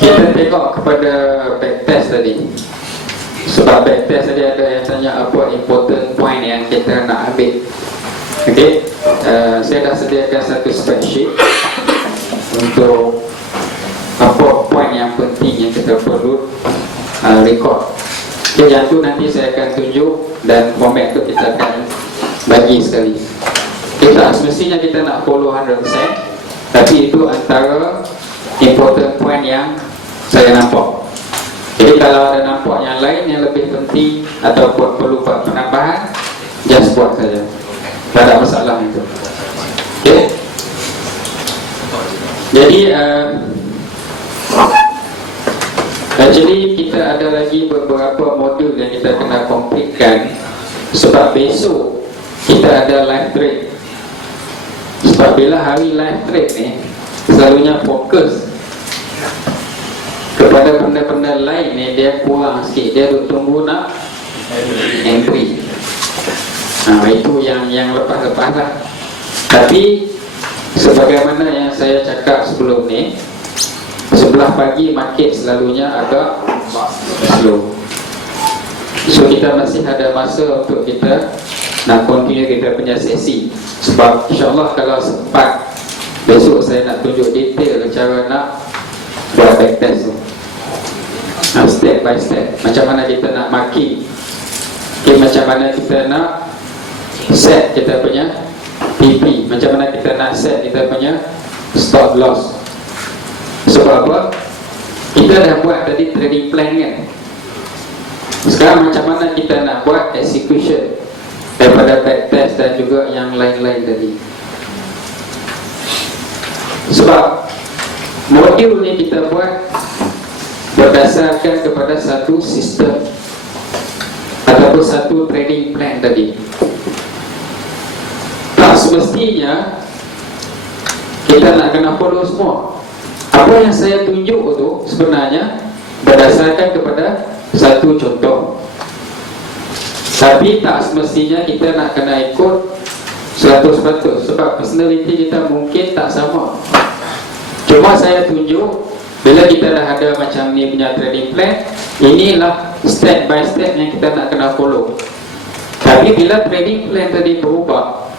kita tengok kepada backtest tadi. Sebab backtest tadi ada yang tanya apa important point yang kita nak ambil. Okey, saya dah sediakan satu spreadsheet untuk apa point yang penting yang kita perlu record. Okay, yang tu nanti saya akan tunjuk dan format tu kita akan bagi sekali. Kita semestinya kita nak follow 100%, tapi itu antara important point yang saya nampak. Jadi kalau ada nampak yang lain yang lebih penting ataupun perlu buat penambahan, just buat saja, tak ada masalah itu. Okay. Jadi jadi kita ada lagi beberapa modul yang kita kena completekan. Sebab besok kita ada live trade. Sebab bila hari live trade ni selalunya fokus kepada benda-benda lain ni, dia kurang sikit. Dia duk tunggu nak entry. Itu yang lepas-lepas lah. Tapi sebagaimana yang saya cakap sebelum ni, sebelah pagi market selalunya agak slow. So kita masih ada masa untuk kita nak continue kita punya sesi. Sebab insyaAllah kalau sempat, besok saya nak tunjuk detail cara nak buat backtest tu, step by step. Macam mana kita nak marking, macam mana kita nak set kita punya TP, macam mana kita nak set kita punya stop loss. Sebab apa? Kita dah buat tadi trading plan kan. Sekarang macam mana kita nak buat execution daripada backtest dan juga yang lain-lain tadi. Sebab modul ni kita buat berdasarkan kepada satu sistem ataupun satu trading plan tadi. Tak semestinya kita nak kena follow semua. Apa yang saya tunjuk tu sebenarnya berdasarkan kepada satu contoh. Tapi tak semestinya kita nak kena ikut 100%. Sebab personality kita mungkin tak sama. Cuma saya tunjuk, bila kita dah ada macam ni punya trading plan, inilah step by step yang kita nak kena follow. Tapi bila trading plan tadi berubah,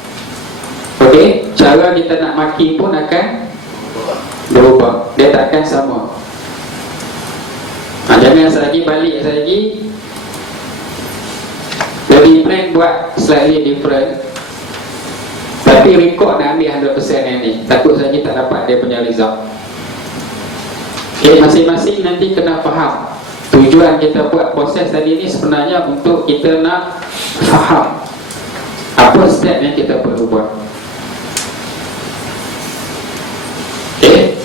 okey, cara kita nak marking pun akan berubah. Dia takkan sama. Jangan lagi balik lagi. Jadi plan buat slightly different, tapi record nak ambil 100% yang ni. Takut saja tak dapat dia punya result. Okay, masing-masing nanti kena faham tujuan kita buat proses tadi ni sebenarnya untuk kita nak faham apa step yang kita perlu buat. Okay.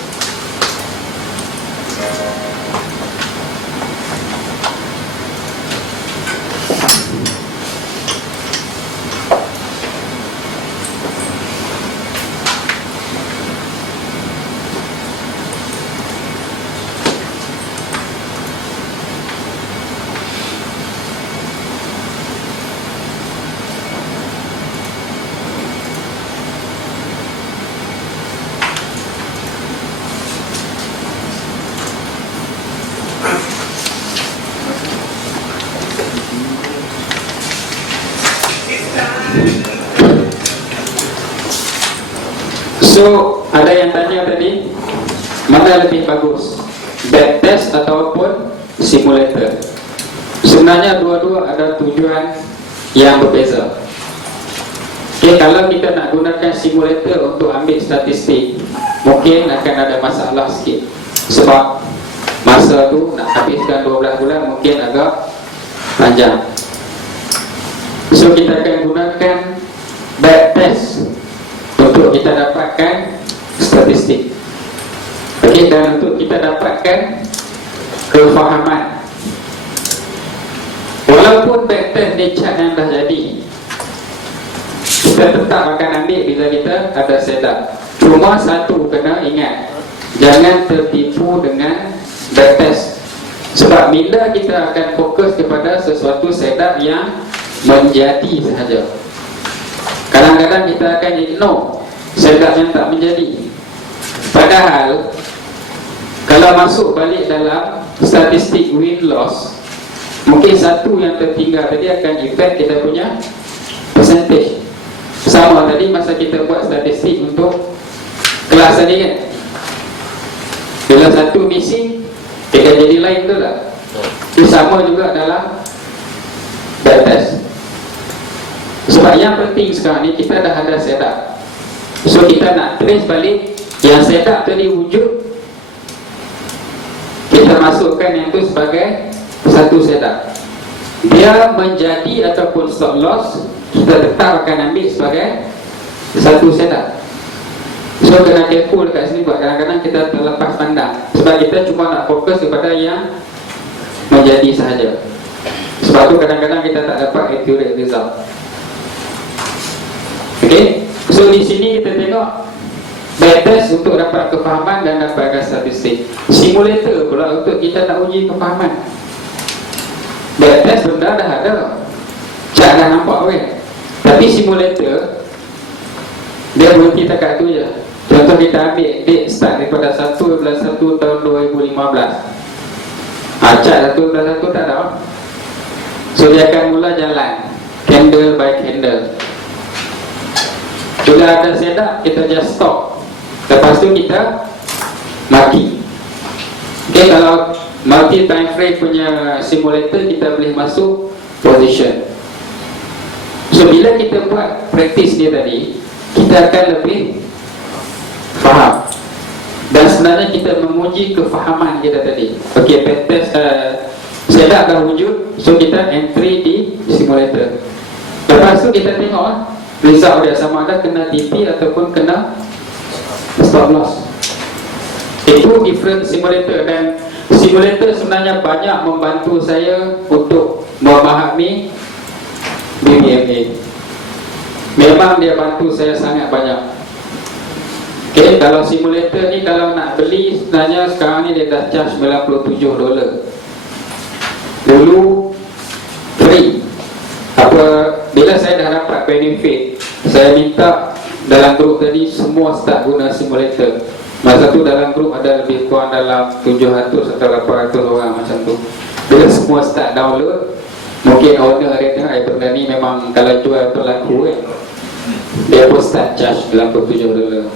So, ada yang tanya tadi, mana lebih bagus, backtest ataupun simulator? Sebenarnya dua-dua ada tujuan yang berbeza. Okay, kalau kita nak gunakan simulator untuk ambil statistik, mungkin akan ada masalah sikit. Sebab masa tu nak habiskan 12 bulan mungkin agak panjang. So, kita akan gunakan backtest untuk kita dapatkan statistik. Okey, dan untuk kita dapatkan kefahaman. Walaupun backtest ni chart yang dah jadi, kita tetap akan ambil bila kita ada setup. Cuma satu kena ingat, jangan tertipu dengan backtest. Sebab bila kita akan fokus kepada sesuatu setup yang menjadi sahaja, kadang-kadang kita akan ignore setup yang tak menjadi. Padahal Kalau masuk balik dalam statistik win-loss, mungkin satu yang tertinggal tadi akan effect kita punya percentage. Sama tadi masa kita buat statistik untuk kelas tadi kan, bila satu missing dia akan jadi lain tu lah. Itu sama juga dalam backtest. Sebab yang penting sekarang ni kita dah ada setup. So kita nak trace balik yang setup tadi wujud, kita masukkan yang tu sebagai satu setup. Dia menjadi ataupun stop loss, kita tetap akan ambil sebagai satu setup. So kena careful dekat sini, buat kadang-kadang kita terlepas pandang. Sebab kita cuma nak fokus kepada yang menjadi sahaja. Sebab tu kadang-kadang kita tak dapat accurate result. Okay, so di sini kita tengok backtest untuk dapat kefahaman dan dapatkan statistik. Simulator pula untuk kita nak uji kefahaman. Backtest benda dah ada, cak dah nampak kan. Tapi simulator dia berhenti takat tu je. Contoh kita ambil date start daripada 1/1 tahun 2015. Cak 1/1 tak ada. So dia akan mula jalan candle by candle. Bila ada setup, kita just stop. Lepas tu kita mati. Okay, kalau multi time frame punya simulator, kita boleh masuk position. So bila kita buat practice dia tadi, kita akan lebih faham. Dan sebenarnya kita menguji kefahaman kita tadi. Okay, backtest setup dah wujud, so kita entry di simulator. Lepas tu kita tengok result dia sama ada kena TP ataupun kena stop loss. Itu different simulator, dan simulator sebenarnya banyak membantu saya untuk memahami BBMA. Memang dia bantu saya sangat banyak. Okay, kalau simulator ni kalau nak beli, sebenarnya sekarang ni dia dah charge $97. Dulu free. Bila saya dah dapat benefit, saya minta dalam grup tadi semua start guna simulator. Masa tu dalam grup ada lebih kurang dalam 700 atau 800 orang macam tu. Bila semua start download, mungkin owner dia tengok benda ni memang kalau jual tu laku kan, dia pun start charge $97.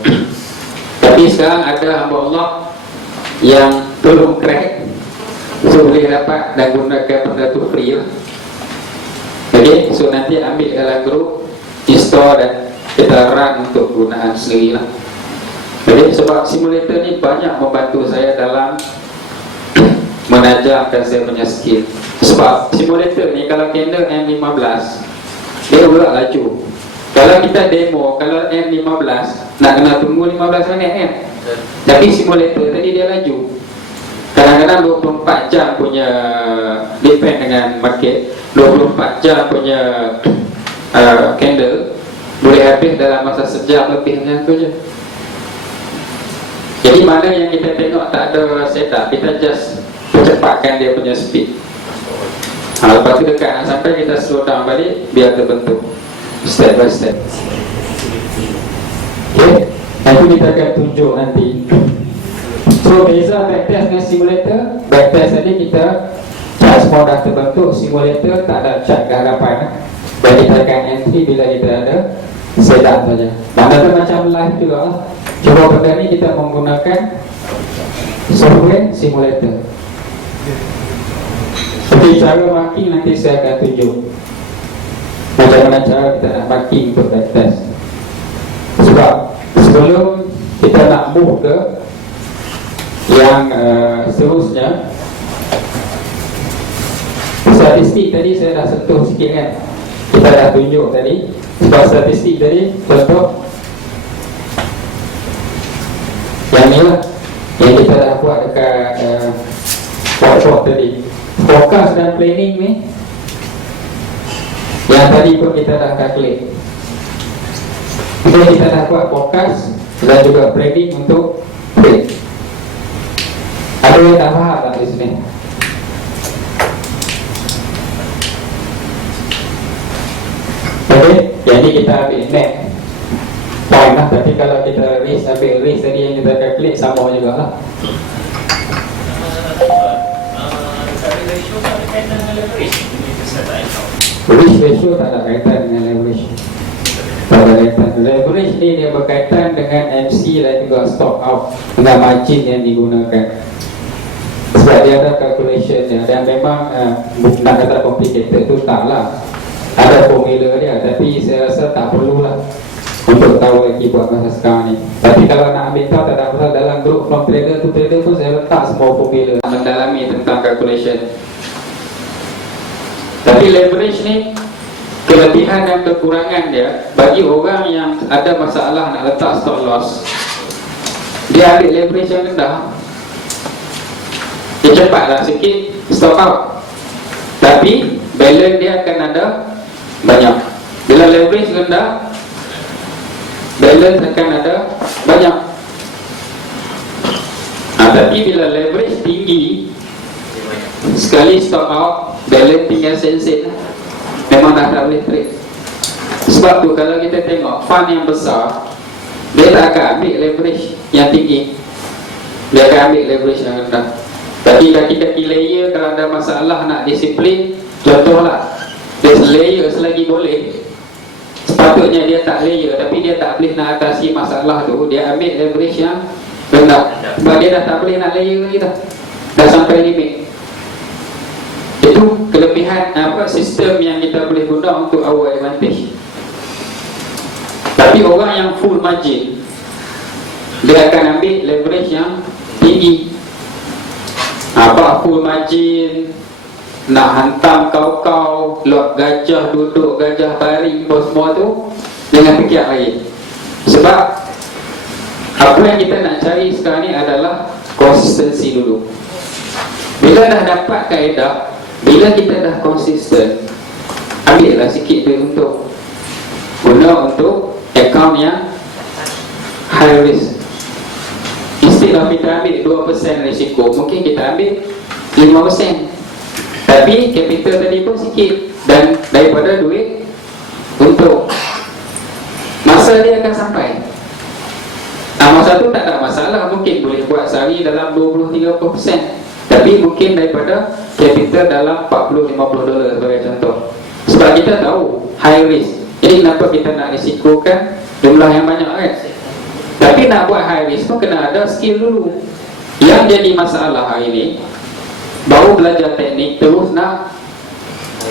Tapi sekarang ada hamba Allah yang tolong crack, so boleh dapat dan gunakan benda tu free lah. Okay, so nanti ambil dalam grup, install dan kita run untuk gunaan sendiri lah. Okay, sebab simulator ni banyak membantu saya dalam menajamkan saya punya skill. Sebab simulator ni kalau candle M15, dia berat laju. Kalau kita demo, kalau M15 nak kena tunggu 15 minit kan. Tapi simulator tadi dia laju. Kadang-kadang 24 jam punya, depend dengan market, 24 jam punya candle boleh habis dalam masa sejam lebih macam tu je. Jadi mana yang kita tengok tak ada setup, kita just percepatkan dia punya speed. Lepas tu dekat nak sampai, kita slow down balik biar terbentuk step by step. Okay, nanti kita akan tunjuk nanti. So beza backtest dengan simulator. Backtest tadi kita chart semua dah terbentuk, simulator tak ada chart ke hadapan. Dan kita akan entry bila kita ada setup saja. Benda tu macam live juga lah. Cuba benda ni kita menggunakan software simulator. Jadi cara marking nanti saya akan tunjuk macam mana cara kita nak marking untuk backtest. Sebab sebelum kita nak move ke yang seterusnya, statistik tadi saya dah sentuh sikit kan. Kita dah tunjuk tadi. Sebab statistik tadi, contoh yang ni lah yang kita dah buat dekat workshop tadi. Forecast dan planning ni, yang tadi pun kita dah calculate. Kita dah buat forecast dan juga planning untuk trade. Ada yang tak faham tak di sini? Okay, jadi kita ambil net point lah. Tapi kalau kita ambil risk tadi yang kita calculate, sama juga lah. Risk ratio tak ada kaitan dengan leverage. Tak ada kaitan. Leverage ni dia berkaitan dengan MC dan juga stock out, dengan margin yang digunakan. Sebab dia ada calculation dia, dan memang nak kata complicated tu taklah. Ada formula dia, tapi saya rasa tak perlulah untuk tahu lagi buat masa sekarang ni. Tapi kalau nak ambil tahu, tak ada masalah. Dalam group from trader to trader pun saya letak semua formula mendalami tentang calculation. Tapi leverage ni, kelebihan dan kekurangan dia, bagi orang yang ada masalah nak letak stop loss, dia ambil leverage yang rendah, dia cepatlah sikit stop out, tapi balance dia akan ada banyak. Bila leverage rendah, balance akan ada banyak. Tapi bila leverage tinggi, sekali stop out, balance tinggal sen-sen, memang dah tak boleh trade. Sebab tu kalau kita tengok fund yang besar, dia tak akan ambil leverage yang tinggi, dia akan ambil leverage yang rendah. Bagi kaki-kaki layer, kalau ada masalah nak disiplin, contohlah dia layer selagi boleh, sepatutnya dia tak layer, tapi dia tak boleh nak atasi masalah tu, dia ambil leverage yang rendah. Sebab dia dah tak boleh nak layer lagi dah sampai limit. Itu kelebihan sistem yang kita boleh guna untuk our advantage. Tapi orang yang full margin, dia akan ambil leverage yang tinggi. Apa full margin, nak hantam kau-kau, lot gajah duduk, gajah baring, semua tu jangan fikir lagi. Sebab apa yang kita nak cari sekarang ni adalah konsistensi dulu. Bila dah dapat kaedah, bila kita dah konsisten, ambillah sikit duit untuk guna untuk account yang high risk. Instead kita ambil 2% risiko, mungkin kita ambil 5%. Tapi capital tadi pun sikit, dan daripada duit untuk masa dia akan sampai. Masa tu tak ada masalah, mungkin boleh buat sehari dalam 20-30%. Tapi mungkin daripada capital dalam 40-50 dolar sebagai contoh. Sebab kita tahu high risk, jadi kenapa kita nak risikokan jumlah yang banyak kan? Tapi nak buat high risk pun kena ada skill dulu. Yang jadi masalah hari ini, baru belajar teknik terus nak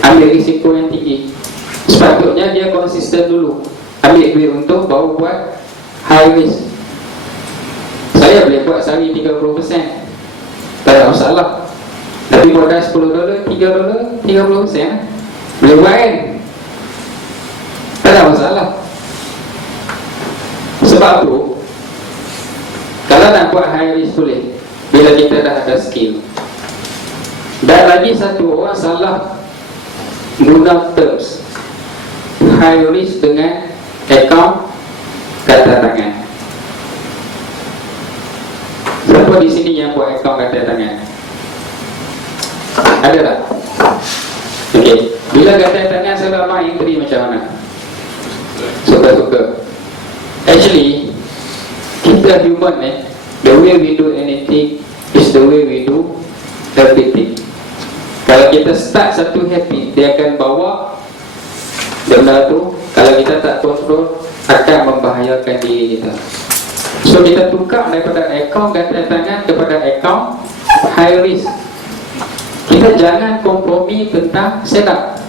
ambil risiko yang tinggi. Sepatutnya dia konsisten dulu, ambil duit untuk baru buat high risk. Saya boleh buat sehari 30%, tak ada masalah. Tapi modal 10 dolar, 3 dolar, 30%, boleh buat kan? Tak ada masalah. Sebab tu, kalau nak buat high risk boleh, bila kita dah ada skill. Dan lagi satu, orang salah guna terms high risk dengan account kata tangan. Siapa di sini yang buat account kata tangan? Ada tak? Okey. Bila kata tangan selama entry macam mana? Suka-suka. Actually, kita human the way we do anything is the way we do everything. Kalau kita start satu habit, dia akan bawa benda tu, kalau kita tak kontrol, akan membahayakan diri kita. So kita tukar daripada account kata tangan kepada account high risk. Kita jangan kompromi tentang setup,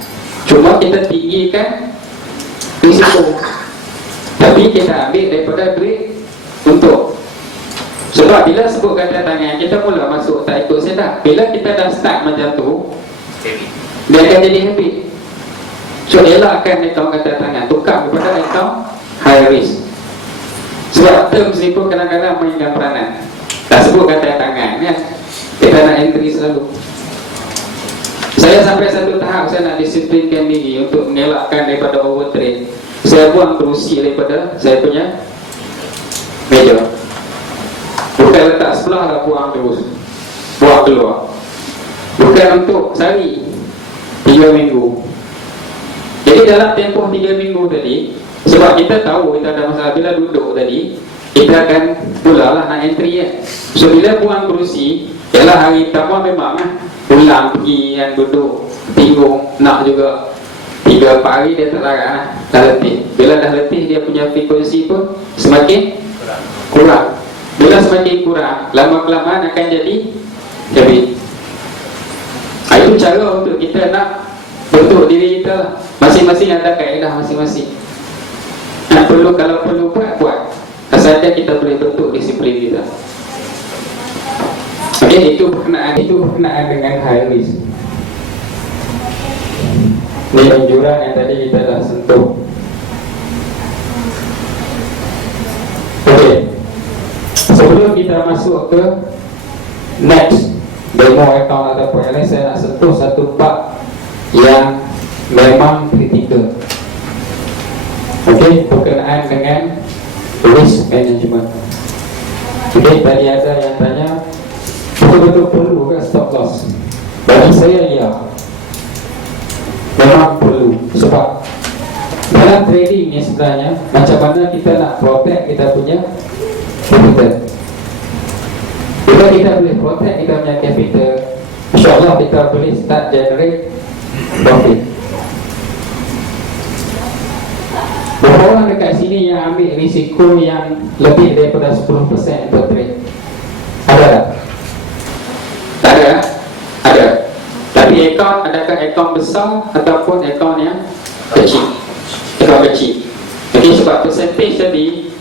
cuma kita tinggikan risiko, tapi kita ambil daripada duit untuk. Sebab bila sebut kata tangan, kita mula masuk tak ikut setup. Bila kita dah start macam tu, dia akan jadi habit. So elakkan account kata tangan, tukar kepada account high risk. Sebab terms ni pun kadang-kadang mainkan peranan. Tak sebut kata tangan kan, kita nak entry selalu. Saya sampai satu tahap saya nak disiplinkan diri untuk mengelakkan daripada overtrade. Saya buang kerusi daripada saya punya meja. Bukan letak sebelah lah, buang terus, buang keluar. Bukan untuk sehari, 3 minggu. Jadi dalam tempoh 3 minggu tadi, sebab kita tahu kita ada masalah, bila duduk tadi kita akan pula nak entry ya. So bila buang kerusi, ialah hari pertama memang pulang pergi yang duduk tinggung nak juga 3-4 hari dia tak larat dah letih. Bila dah letih dia punya frekuensi pun semakin kurang. Bila semakin kurang, lama-kelamaan akan jadi habit. Itu cara untuk kita nak bentuk diri kita. Masing-masing ada kaedah masing-masing. Perlu, kalau perlu buat saja kita boleh bentuk disiplin kita. Okey, itu berkenaan dengan high risk. Ini anjuran yang tadi kita dah sentuh. Okey, sebelum kita masuk ke next demo account ataupun yang lain, saya nak sentuh satu bab yang memang kritikal. Okey, berkenaan dengan risk management. Okey, tadi ada yang tanya betul-betul perlu ke stop loss? Bagi saya ya, memang perlu. Sebab dalam trading ni sebenarnya macam mana kita nak protect kita punya capital. Bila kita boleh protect kita punya capital, insyaAllah kita boleh start generate profit. Berapa orang dekat sini yang ambil risiko yang lebih daripada 10% per trade? Ada tak? Tak ada? Ada. Tapi akaun, adakah akaun besar ataupun akaun yang kecil? Akaun kecil. Okey, sebab percentage tadi,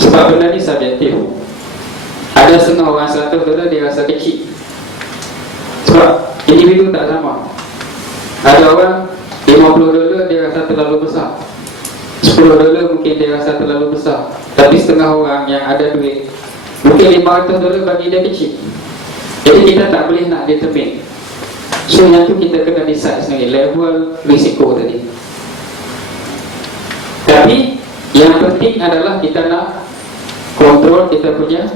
sebab benda ni subjektif. Ada setengah orang $100 dia rasa kecil, sebab individu tak sama. Ada orang $50 dia rasa terlalu besar, $10 mungkin dia rasa terlalu besar. Tapi setengah orang yang ada duit, mungkin $500 bagi dia kecil. Jadi kita tak boleh nak determine. So yang tu kita kena decide sendiri level risiko tadi. Tapi yang penting adalah kita nak kontrol kita punya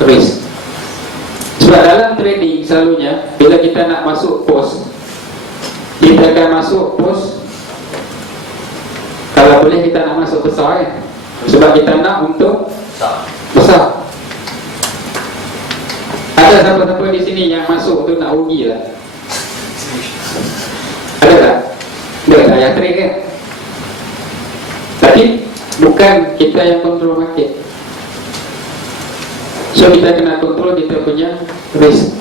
risk. Sebab dalam trading selalunya bila kita nak masuk pos, kita akan masuk pos, kalau boleh kita nak masuk besar kan? Sebab kita nak untuk besar. Ada siapa-siapa di sini yang masuk tu nak rugi lah? Ada tak? Ada tak yang trade kan? Tapi bukan kita yang kontrol market. So kita kena kontrol kita punya risk.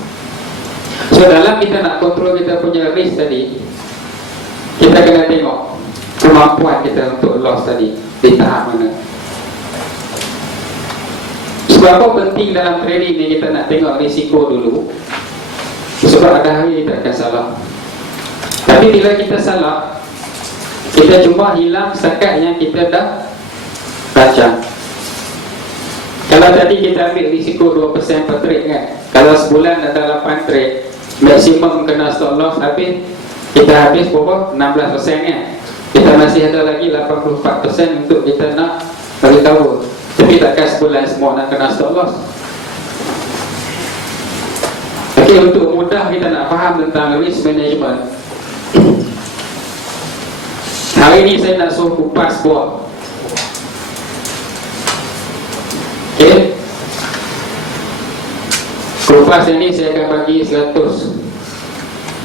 So dalam kita nak kontrol kita punya risk tadi, kita kena tengok kemampuan kita untuk loss tadi di tahap mana. Sebab apa penting dalam trading ni kita nak tengok risiko dulu? Sebab ada hari kita akan salah. Tapi bila kita salah, kita cuma hilang setakat yang kita dah rancang. Kalau tadi kita ambil risiko 2% per trade kan, kalau sebulan ada 8 trade, maksimum kena stop loss habis, kita habis berapa? 16% kan. Kita masih ada lagi 84% untuk kita nak recover. Tapi takkan sebulan semua nak kena stop loss. Okey, untuk mudah kita nak faham tentang risk management, hari ni saya nak suruh kupas buah. Okey, kupas yang ni saya akan bagi 100,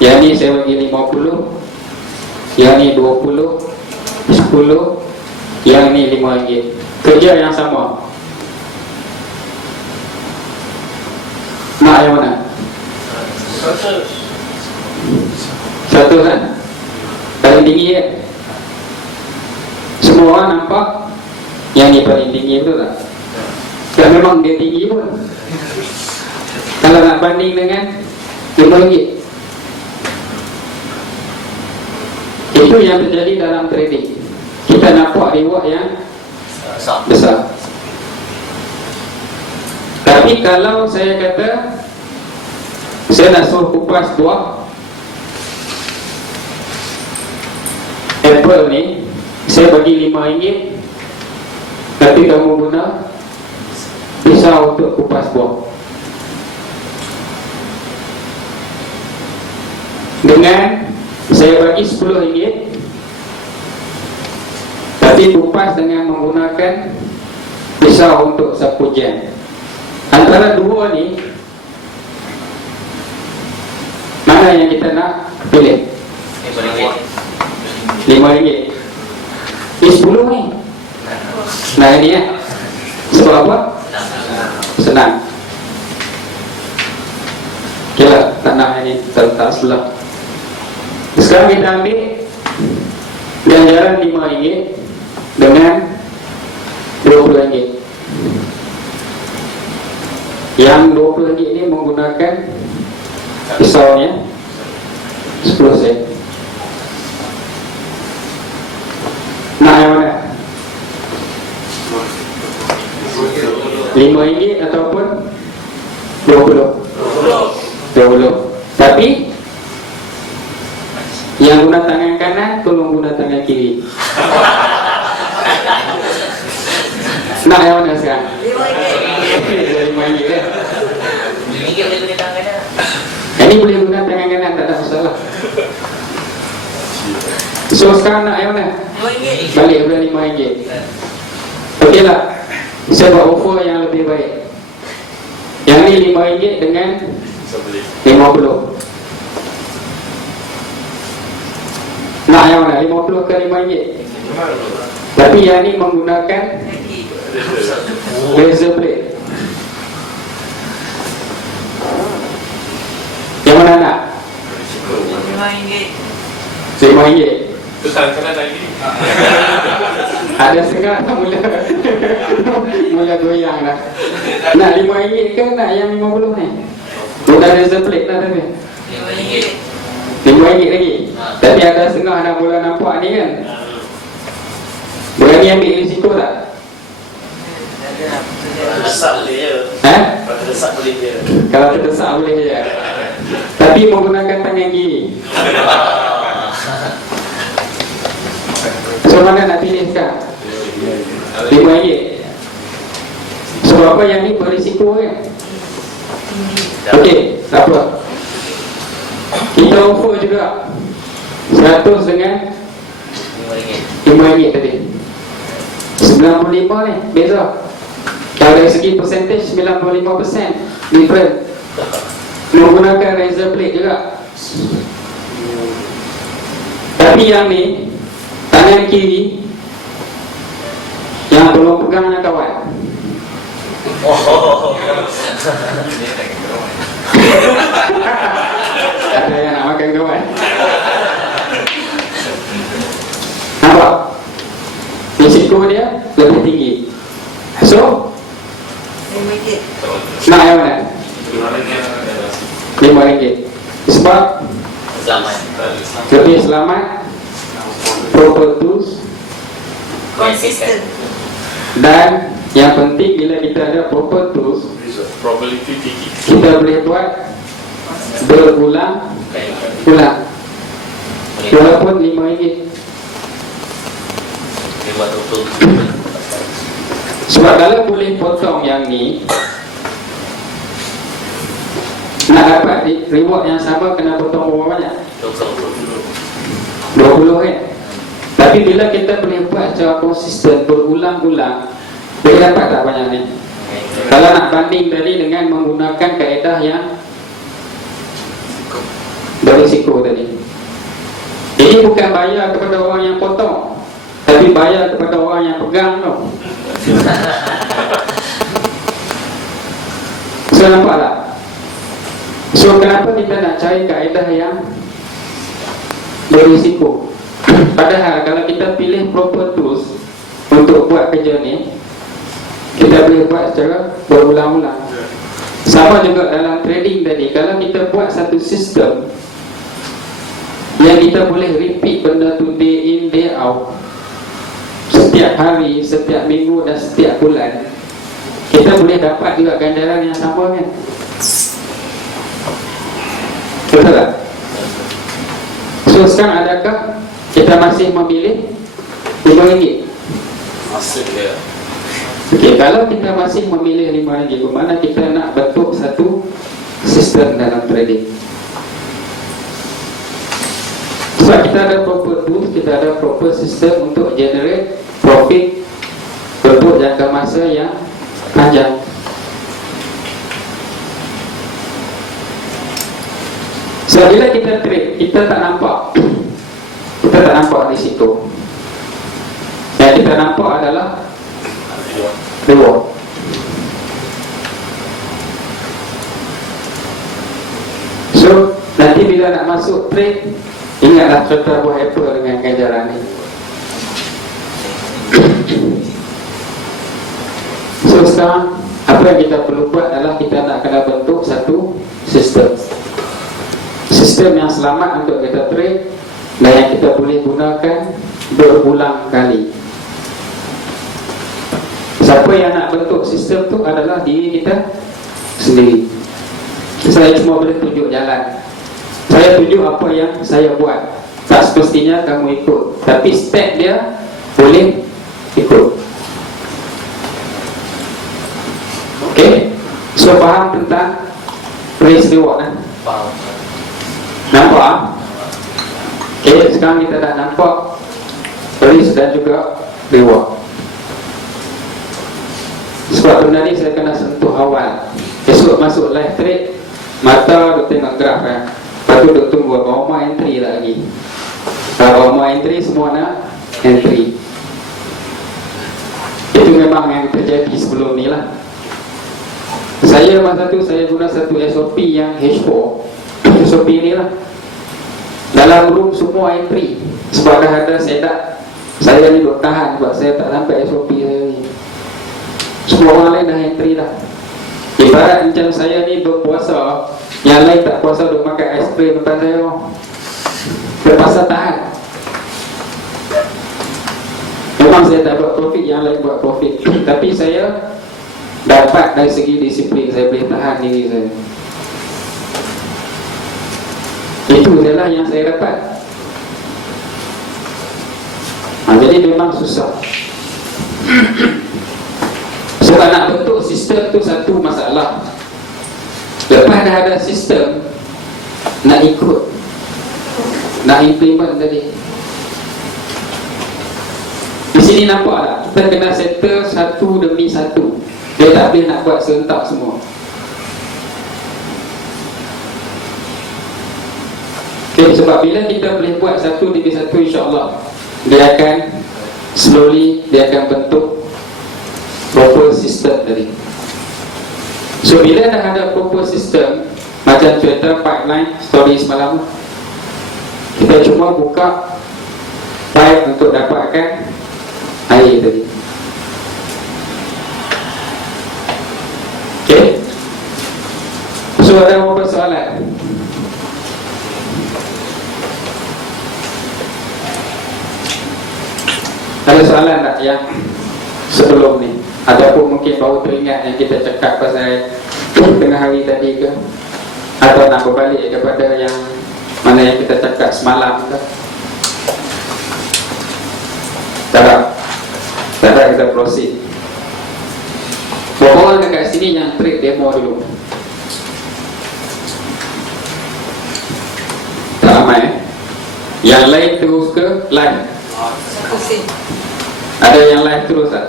yang ni saya bagi 50, yang ni 20, 10, yang ni RM5. Kerja yang sama. Nak yang mana? 100 kan? Paling tinggi kan? Semua orang nampak yang ni paling tinggi, betul tak? Dan memang dia tinggi pun. Kalau nak banding dengan RM5, itu yang terjadi dalam trading. Kita nampak reward yang besar. Tapi kalau saya kata saya nak suruh kupas buah apple ni, saya bagi RM5, tapi kamu guna pisau untuk kupas buah. Dengan saya bagi RM10, tapi kupas dengan menggunakan pisau untuk sapu jam. Antara dua ni, mana yang kita nak pilih? RM5. Ini 10 ni. Nah ini ya. Sebab apa? Senang. Okay lah, tak nak ini terletak sebelah. Sekarang kita ambil ganjaran RM5 dengan RM20. Yang RM20 ini menggunakan pisaunya 10 sen. Nak yang mana? RM5 ataupun 20? 20. Tapi yang guna tangan kanan, tolong guna tangan kiri. Nak yang mana sekarang? RM5 kan? Ini boleh guna tangan kanan, tak ada masalah. So sekarang nak yang mana? Balik kepada RM5. Okey lah, saya buat offer yang lebih baik. Yang ni RM5 dengan 50. Nak yang mana? 50 ke RM5? Tapi yang ni menggunakan razor blade. Yang mana nak? RM5. Itu tangan lagi. Ada setengah dah mula goyang dah. Nak RM5 ke nak yang 50 ni? Bukan razor blade dah tapi RM5 lagi. Tapi ada setengah dah mula nampak ni kan. Berani ambil risiko tak? Terdesak boleh je. Kalau terdesak boleh je. Kalau terdesak boleh je. Tapi menggunakan tangan kiri. So mana nak pilih sekarang? RM5. Sebab apa yang ni berisiko kan? Okey, tak apa. Kita offer juga 100 dengan RM5 tadi. 95 ni beza. Kalau dari segi percentage 95% different. Menggunakan razor blade juga. Tapi yang ni tangan kiri yang tolong pegangnya kawan. Ada yang nak makan kawan. Nampak? Risiko dia lebih tinggi. So nak yang mana? RM5. Sebab lebih selamat, proper tools, konsisten. dan yang penting bila kita ada proper tools, Probability tinggi. kita boleh buat berulang-ulang. Walaupun RM5. Sebab kalau boleh potong yang ni, nak dapat reward yang sama kena potong berapa banyak? 20 kan? Tapi bila kita boleh buat secara konsisten berulang-ulang, boleh dapat tak banyak ni? Kalau nak banding tadi dengan menggunakan kaedah yang berisiko tadi. Ini bukan bayar kepada orang yang potong, tapi bayar kepada orang yang pegang tu. So nampak tak? So kenapa kita nak cari kaedah yang berisiko? Padahal kalau kita pilih proper tools untuk buat kerja ni, kita boleh buat secara berulang-ulang. Sama juga dalam trading tadi, kalau kita buat satu sistem yang kita boleh repeat benda tu day in day out, setiap hari, setiap minggu dan setiap bulan, kita boleh dapat juga ganjaran yang sama kan? Betul tak? So sekarang adakah kita masih memilih RM5? Masih ya. Okey, kalau kita masih memilih RM5, bermakna kita nak bentuk satu sistem dalam trading. Sebab kita ada proper tools, kita ada proper sistem untuk generate profit, bentuk untuk jangka masa yang panjang. So bila kita trade, kita tak nampak kita tak nampak risiko. Yang kita nampak adalah reward. So nanti bila nak masuk trade, ingatlah contoh buah apple dengan ganjaran ni. So sekarang apa yang kita perlu buat adalah kita nak kena bentuk satu sistem yang selamat untuk kita trade dan yang kita boleh gunakan berulang kali. Siapa yang nak bentuk sistem tu adalah diri kita sendiri. Saya cuma boleh tunjuk jalan, saya tunjuk apa yang saya buat. Tak semestinya kamu ikut, tapi step dia boleh ikut. Okay, so faham tentang risk reward kan? Faham. Nampak? Okay, sekarang kita dah nampak risk dan juga reward. Sebab benda ni saya kena sentuh awal. Esok masuk live trade, mata duk tengok graf kan. Lepas tu duk tunggu bawa entry lagi. Kalau bawa entry semua nak entry. Itu memang yang terjadi sebelum ni lah. Saya masa tu saya guna satu SOP yang H4. SOP ni lah. Dalam room semua entry. Sebab dah ada setup. Saya ni duk tahan sebab saya tak sampai SOP saya ni. Semua orang lain dah entry dah. Ibarat macam saya ni berpuasa, yang lain tak puasa duk makan ais krim depan saya. Terpaksa tahan. Memang saya tak buat profit, yang lain buat profit. Tapi saya dapat dari segi disiplin, saya boleh tahan diri saya. Itu adalah yang saya dapat. Jadi memang susah. Sebab nak bentuk sistem tu satu masalah. Lepas dah ada sistem, nak ikut, nak implement tadi. Di sini nampak tak? Kita kena settle satu demi satu. Dia tak boleh nak buat serentak semua. Okay, sebab bila kita boleh buat satu demi satu, insyaAllah dia akan slowly, dia akan bentuk proper system tadi. So bila dah ada proper system, macam cerita pipeline story semalam, kita cuma buka pipe untuk dapatkan air tadi. Okay. So ada beberapa soalan. Ada soalan tak yang sebelum ni? Ataupun mungkin baru teringat yang kita cakap pasal tengah hari tadi ke? Atau nak berbalik kepada yang mana yang kita cakap semalam ke? Tak ada, kita proceed. Berapa orang dekat sini yang trade demo dulu? Tak ramai. Yang lain terus ke live? Ada yang live terus tak?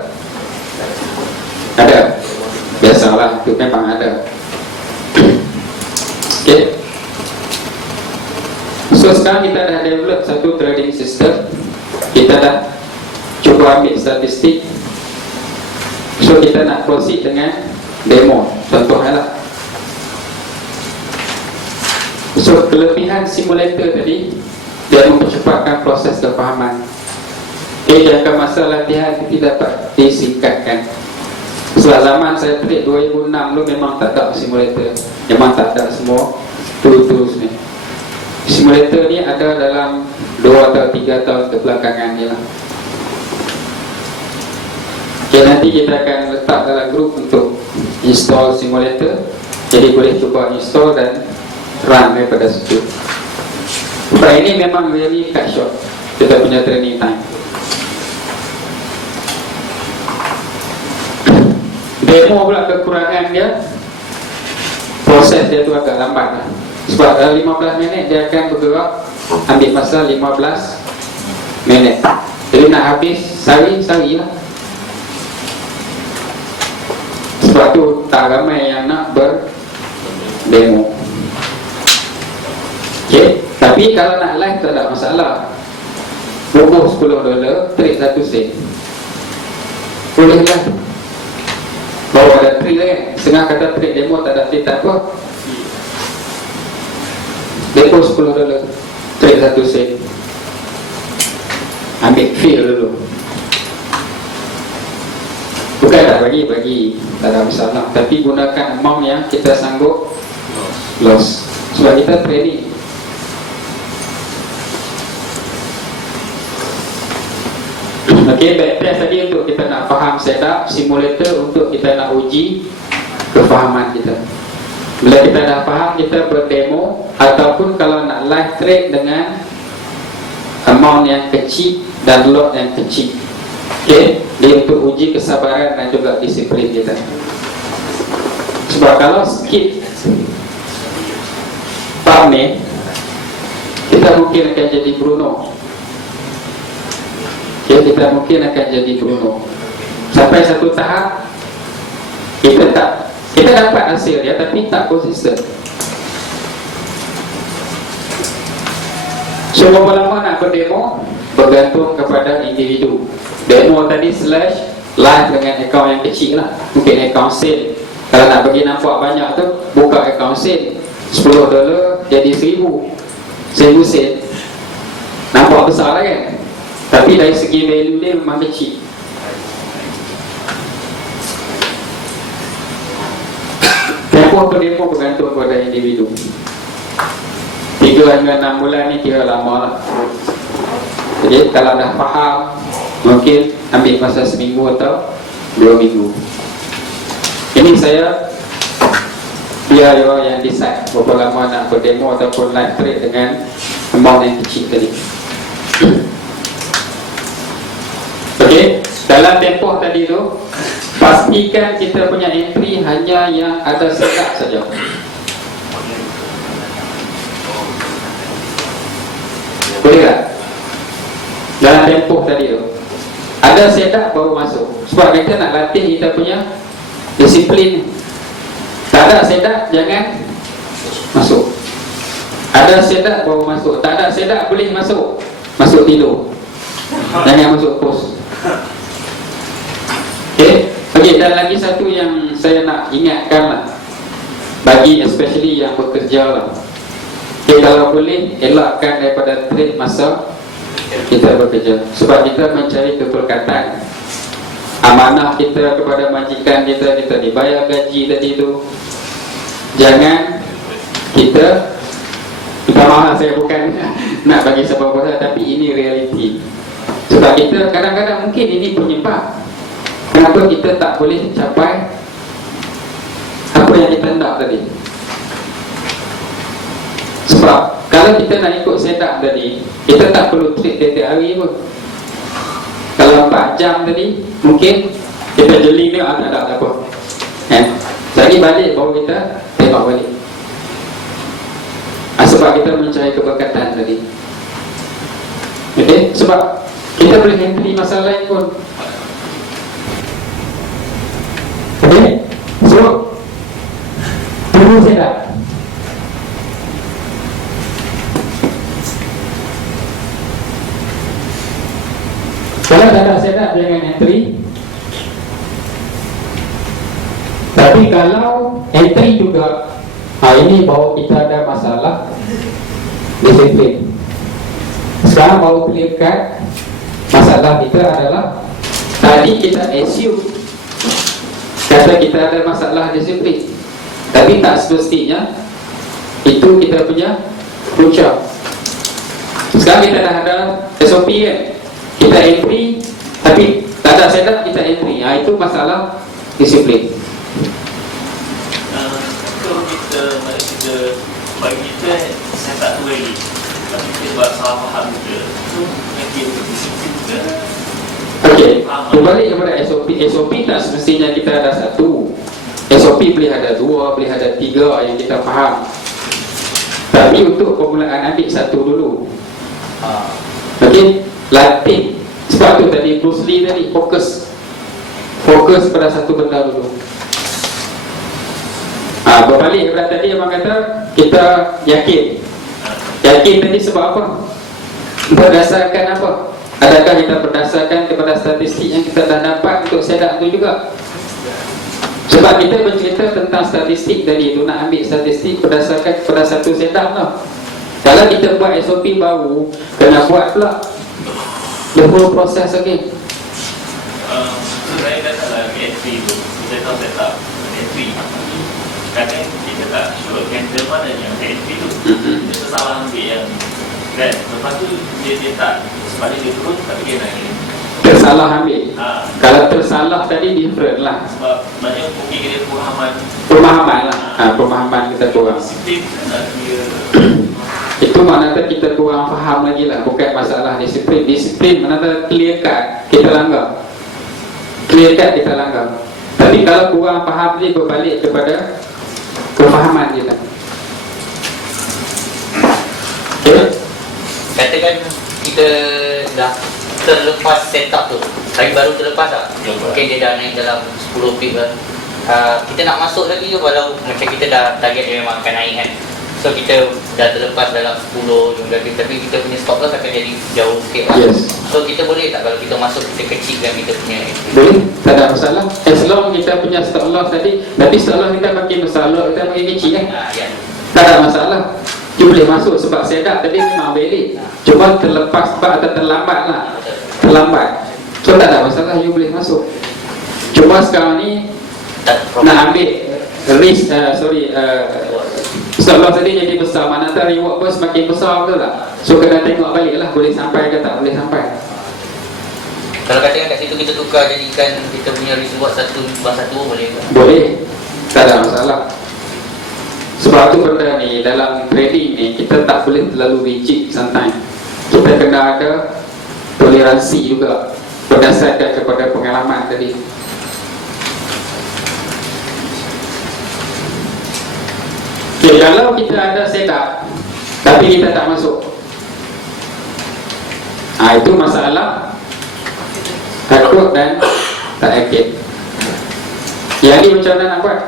Ada? Biasalah, itu memang ada. Okay. So sekarang kita dah develop satu trading system. Kita dah cuba ambil statistik. So kita nak proceed dengan demo. Contohnya lah. So kelebihan simulator tadi, dia mempercepatkan proses kefahaman. Jangka masa latihan tidak dapat disingkatkan. Sebab zaman saya trade 2006 dulu memang tak ada simulator. Memang tak ada semua tools ni. Simulator ni ada dalam 2 atau 3 tahun kebelakangan ni lah. Okay, nanti kita akan letak dalam grup untuk install simulator. Jadi boleh cuba install dan run daripada situ. Sebab ini memang really cut short kita punya training time. Demo pula kekurangan dia, proses dia tu agak lambat lah. Sebab dalam 15 minit dia akan bergerak, ambil masa 15 minit. Jadi nak habis sehari lah. tak ramai yang nak berdemo. Okay. Tapi kalau nak live tak ada masalah. Bubuh $10, trade 1 sen. Boleh lah. Bawa ada trade kan. Setengah kata trade demo tak ada trade tak apa. Depo $10, trade 1 sen. Ambil feel dulu. Bukan tak bagi, tak ada masalah. Tapi gunakan amount yang kita sanggup loss. Sebab kita trading. Okey, backtest tadi untuk kita nak faham setup, simulator untuk kita nak uji kefahaman kita. Bila kita dah faham, kita berdemo. Ataupun kalau nak live trade dengan amount yang kecil dan lot yang kecil. Okey, dia untuk uji kesabaran dan juga disiplin kita. Sebab kalau skip faham ni, kita mungkin akan jadi Bruno. Ya, kita mungkin akan jadi Bruno. Sampai satu tahap kita dapat hasil ya, tapi tak konsisten. So berapa lama nak berdemo bergantung kepada individu. Demo tadi slash live dengan akaun yang kecil lah. Mungkin akaun sen. Kalau nak bagi nampak banyak tu, buka akaun sen, $10 jadi 1,000 sen. Nampak besar lah kan? Tapi dari segi value dia memang kecil. Tempoh berdemo bergantung kepada individu. 3 hingga 6 bulan ni kira lama lah. Jadi kalau dah faham, mungkin ambil masa seminggu atau 2 minggu. Ini saya biar yang decide berapa lama nak berdemo ataupun live trade dengan amount yang kecil tadi. Okey, dalam tempoh tadi tu pastikan kita punya entry hanya yang ada setup saja. Boleh tak? Dalam tempoh tadi tu ada setup baru masuk. Sebab kita nak latih kita punya disiplin. Tak ada setup jangan masuk. Ada setup baru masuk. Tak ada setup boleh masuk. Masuk tidur. Jangan masuk pos. Okey, dan lagi satu yang saya nak ingatkan lah, bagi especially yang bekerja lah. Okay, kalau boleh elakkan daripada trade masa kita bekerja. Sebab kita mencari keberkatan. Amanah kita kepada majikan kita dibayar gaji tadi tu. Jangan kita, minta maaf saya bukan nak bagi sebab kuasa, tapi ini realiti. Sebab kita kadang-kadang mungkin ini penyebab kenapa kita tak boleh capai apa yang kita nak tadi. Sebab kalau kita nak ikut setup tadi, kita tak perlu trade tiap hari pun. Kalau 4 jam tadi, mungkin kita jeli ni tak ada apa. Lagi balik baru kita tengok balik. Sebab kita mencari keberkatan tadi. Okey, sebab kita boleh entry masalah lain pun. Okey, so tunggu setup. Kalau tak ada setup jangan entry. Tapi kalau entry juga, ini baru kita ada masalah disiplin. Sekarang baru clearkan masalah kita adalah tadi kita assume kata kita ada masalah disiplin, tapi tak semestinya itu kita punya punca. Sekarang kita dah ada SOP kan, kita entry tapi tak ada setup, kita entry. Itu masalah disiplin. Kalau kita bagi kita saya tak tahu lagi, tapi kita buat salah faham juga, so mungkin disiplin juga. Okey, kembali kepada SOP. SOP tak semestinya kita ada satu. SOP boleh ada 2, boleh ada 3 yang kita faham. Tapi untuk permulaan ambil satu dulu. Okey, latih. Sebab tu tadi Bruce Lee tadi fokus pada satu benda dulu. Berbalik kepada tadi abang kata kita yakin. Yakin tadi sebab apa? Berdasarkan apa? Adakah kita berdasarkan kepada statistik yang kita dah dapat untuk setup itu juga? Sebab kita bercerita tentang statistik tadi tu, nak ambil statistik berdasarkan kepada satu setup tau. Kalau kita buat SOP baru, kena buat pula the whole process again. Saya katalah entry tu, kita tahu setup entry. Kadang kita tak sure handle mana yang entry tu. Kita salah ambil yang kan. Lepas tu dia tak, sebab dia turun tapi dia naik. Tersalah ambil. Kalau tersalah tadi different lah. Sebab banyak mungkin dia Pemahaman lah. Pemahaman kita kurang. disiplin kan dia. Itu maknanya kita kurang faham lagi lah. Bukan masalah disiplin. Disiplin maknanya clear cut kita langgar. Clear cut kita langgar. Tapi kalau kurang faham ni berbalik kepada kefahaman kita. Okay? Katakan kita dah terlepas setup tu, hari baru terlepas tak? Mungkin dia dah naik dalam 10 pip lah. Kita nak masuk lagi ke walau macam kita dah target dia memang akan naik kan. So kita dah terlepas dalam 10 lagi, tapi kita punya stop loss akan jadi jauh sikit lah. Yes. So kita boleh tak kalau kita masuk kita kecilkan kita punya Boleh, tak ada masalah. As long kita punya stop loss tadi, tapi stop loss kita makin besar, kita makin kecil kan? ya. Tak ada masalah. Dia boleh masuk sebab setup tadi memang valid. Cuma terlepas atau terlambat lah. Terlambat. So tak ada masalah, you boleh masuk. Cuma sekarang ni nak ambil risk, stop loss tadi jadi besar, mana tak reward pun semakin besar, betul tak? So kena tengok balik lah, boleh sampai ke tak boleh sampai. Kalau katakan kat situ kita tukar jadikan kita punya risk reward satu boleh ke? Boleh, tak ada masalah. Sebab tu benda ni, dalam trading ni kita tak boleh terlalu rigid sometimes. Kita kena ada toleransi juga berdasarkan kepada pengalaman tadi. Okay, kalau kita ada setup tapi kita tak masuk, itu masalah takut dan tak yakin. Yang ni macam mana nak buat?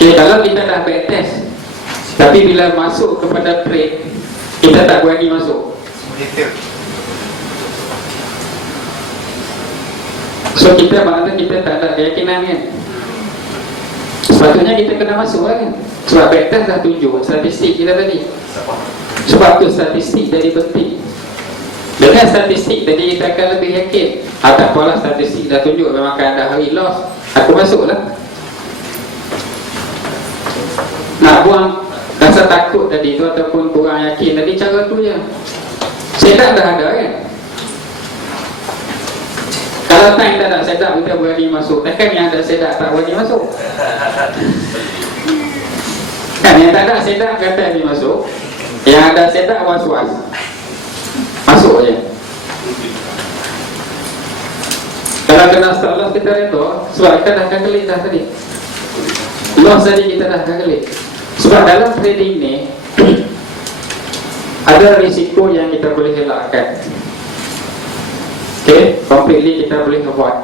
Okay, kalau kita dah backtest tapi bila masuk kepada trade kita tak berani masuk, so kita maknanya kita tak ada keyakinan kan. Sepatutnya kita kena masuk kan. Sebab backtest dah tunjuk statistik kita tadi. Sebab tu statistik jadi penting. Dengan statistik tadi kita akan lebih yakin. Tak apalah, statistik dah tunjuk memang akan ada hari loss, aku masuklah. Nak buang rasa takut tadi tu ataupun kurang yakin tadi, cara tu je. Setup dah ada kan. Kalau time tak ada setup kita berani masuk. Takkan yang ada setup tak berani masuk? Kan yang tak ada setup kata ni masuk, yang ada setup was-was, masuk je. Kalau kena stop loss kita redha, sebab kita dah calculate dah tadi. Loss tadi kita dah calculate. Sebab dalam trading ni ada risiko yang kita boleh elakkan. Okay, completely kita boleh avoid.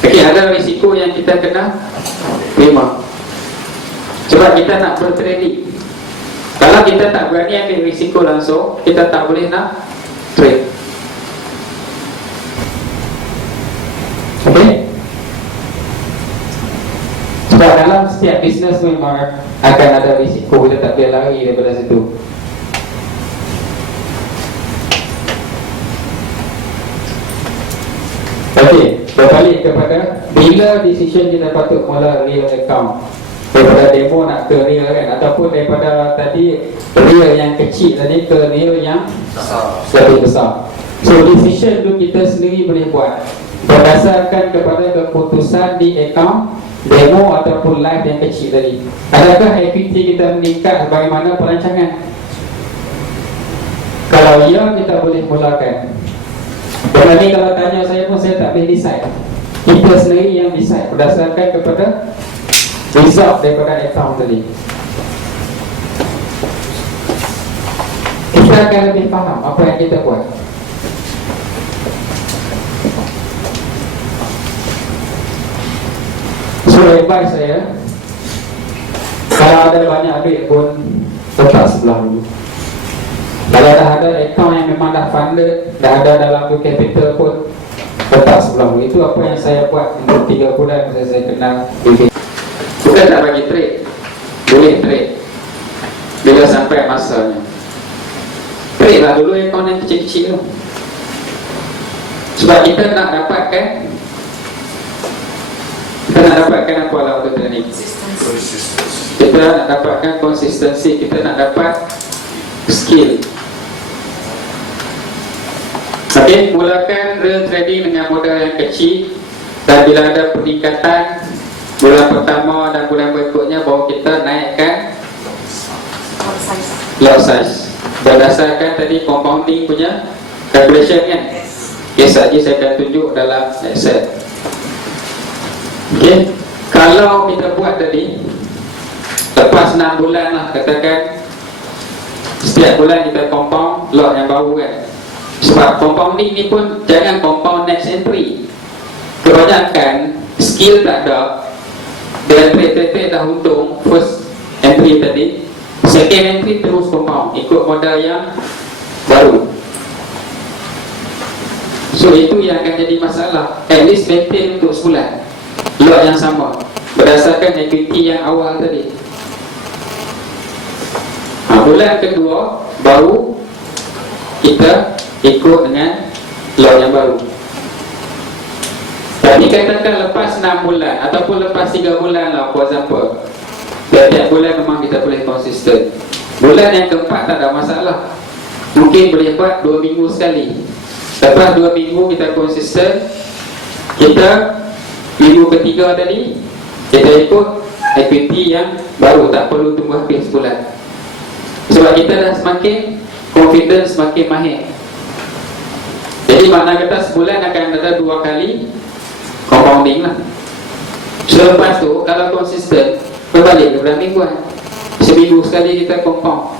Okay, ada risiko yang kita kena terima. Sebab kita nak bertrading. Kalau kita tak berani ambil risiko langsung, kita tak boleh nak trade. Okay. Sebab dalam setiap bisnes memang akan ada risiko, kita tak boleh lari daripada situ. Okey, berbalik kepada bila decision kita patut mula real account. Daripada demo nak ke real kan, ataupun daripada tadi real yang kecil tadi ke real yang lebih besar. So decision tu kita sendiri boleh buat berdasarkan kepada keputusan di account demo ataupun live yang kecil tadi. Adakah equity kita meningkat bagaimana perancangan? Kalau ya, kita boleh mulakan. Benda ni kalau tanya saya pun saya tak boleh decide. Kita sendiri yang decide berdasarkan kepada result daripada account tadi. Kita akan lebih faham apa yang kita buat. So advice saya, kalau ada banyak duit pun letak sebelah dulu. Kalau dah ada account yang memang dah funded, dah ada dalam tu capital pun letak sebelah dulu. Itu apa yang saya buat untuk 3 bulan masa saya kenal Bill. Bukan tak bagi trade, boleh trade bila sampai masanya. Trade lah dulu account yang kecil-kecil tu. Sebab kita nak dapatkan apa lah untuk training. Kita nak dapatkan konsistensi, kita nak dapat skill. Okey, mulakan real trading dengan modal yang kecil, dan bila ada peningkatan bulan pertama dan bulan berikutnya, baru kita naikkan lot size berdasarkan tadi compounding punya calculation kan. Kes saja saya akan tunjuk dalam Excel. Okey, kalau kita buat tadi lepas 6 bulan lah, katakan setiap bulan kita compound lot yang baru kan. Sebab compounding ni pun jangan compound next entry. Kebanyakan skill tak ada, dia trade dah untung first entry tadi, second entry terus compound ikut modal yang baru. So itu yang akan jadi masalah. At least maintain untuk sebulan lot yang sama berdasarkan equity yang awal tadi. Bulan kedua baru kita ikut dengan lot yang baru. Tapi katakan lepas 6 bulan ataupun lepas 3 bulan lah, for example, tiap-tiap bulan memang kita boleh konsisten. Bulan yang keempat tak ada masalah, mungkin boleh buat 2 minggu sekali. Lepas 2 minggu kita konsisten, kita minggu ketiga tadi kita ikut equity yang baru, tak perlu tunggu habis sebulan. Sebab kita dah semakin confidence, semakin mahir. Jadi makna kata sebulan akan ada 2 kali compounding lah. Selepas tu kalau konsisten, berbalik ke bulan mingguan, seminggu sekali kita compound.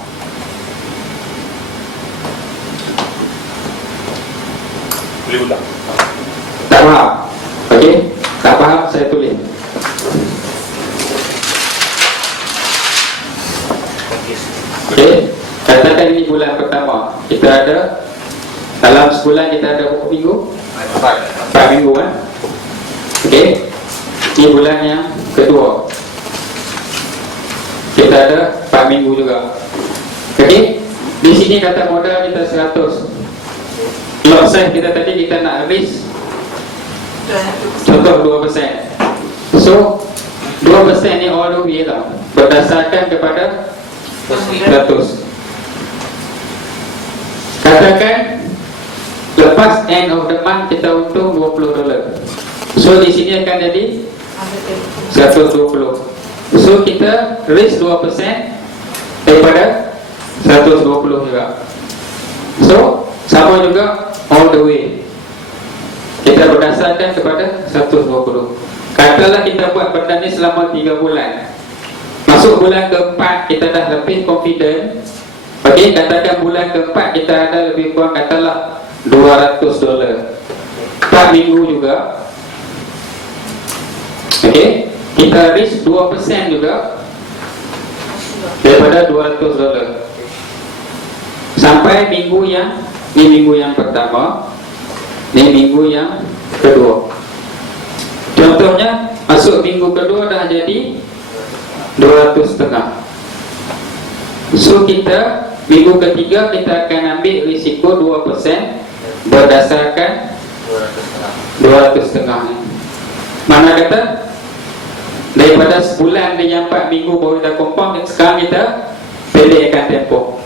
Boleh ulang. Tak faham? Okey, tak faham saya tulis. Okey, katakan ini bulan pertama, kita ada dalam sebulan kita ada berapa minggu? 4 minggu kan? Okey, ini bulan yang kedua, kita ada 4 minggu juga. Okey, di sini kata modal kita 100. Lot size kita tadi kita nak risk contoh 2%. So 2% ni all the way lah, berdasarkan kepada 100. Katakan lepas end of the month kita untung $20. So di sini akan jadi 120. So kita risk 2% daripada 120 juga. So sama juga all the way, kita berdasarkan kepada 120. Katalah kita buat benda ni selama 3 bulan. Masuk bulan keempat kita dah lebih confident. Okey, katakan bulan keempat kita ada lebih kurang katalah $200. 4 minggu juga. Okey, kita risk 2% juga daripada $200. Sampai minggu yang ni, minggu yang pertama, ni minggu yang kedua. Contohnya masuk minggu kedua dah jadi 200,5. So kita minggu ketiga kita akan ambil risiko 2% berdasarkan 200,5. Mana kata daripada sebulan dengan 4 minggu baru kita compound, sekarang kita pendekkan tempoh.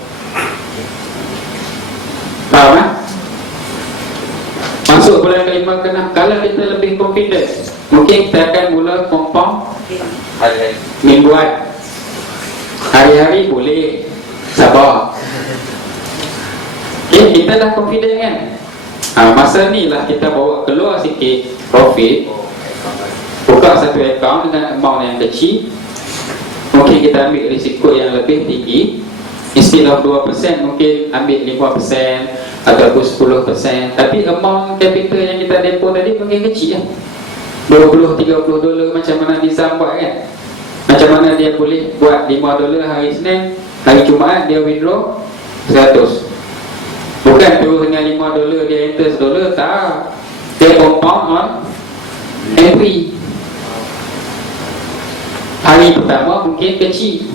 Faham kan? Masuk bulan kelima ke enam, kalau kita lebih confident, mungkin kita akan mula compound hari-hari, mingguan. Hari-hari boleh, sabar. Okay, kita dah confident kan? Masa ni lah kita bawa keluar sikit profit, buka satu account dengan amount yang kecil. Mungkin kita ambil risiko yang lebih tinggi. Instead of 2%, mungkin ambil 5% ataupun 10%. Tapi amount capital yang kita depo tadi mungkin kecil kan? $20-30 macam mana Nizam buat kan. Macam mana dia boleh buat $5 hari Isnin, hari Jumaat dia withdraw 100. Bukan terus dengan $5 dia enter $1, tak. Dia compound on entry. Hari pertama mungkin kecil,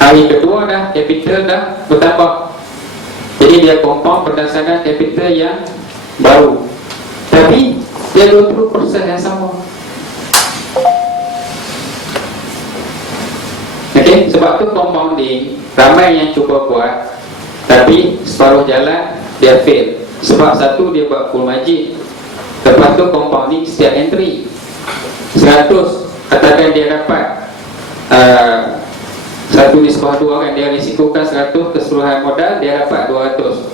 hari kedua dah capital dah bertambah. Jadi dia compound berdasarkan capital yang baru, tapi dia go through proses yang sama. Okay, sebab tu compounding ramai yang cuba buat, tapi separuh jalan dia fail. Sebab satu dia buat full margin, lepas tu compounding setiap entry 100, katakan dia dapat 1:2 kan, dia risikokan 100 keseluruhan modal, dia dapat 200.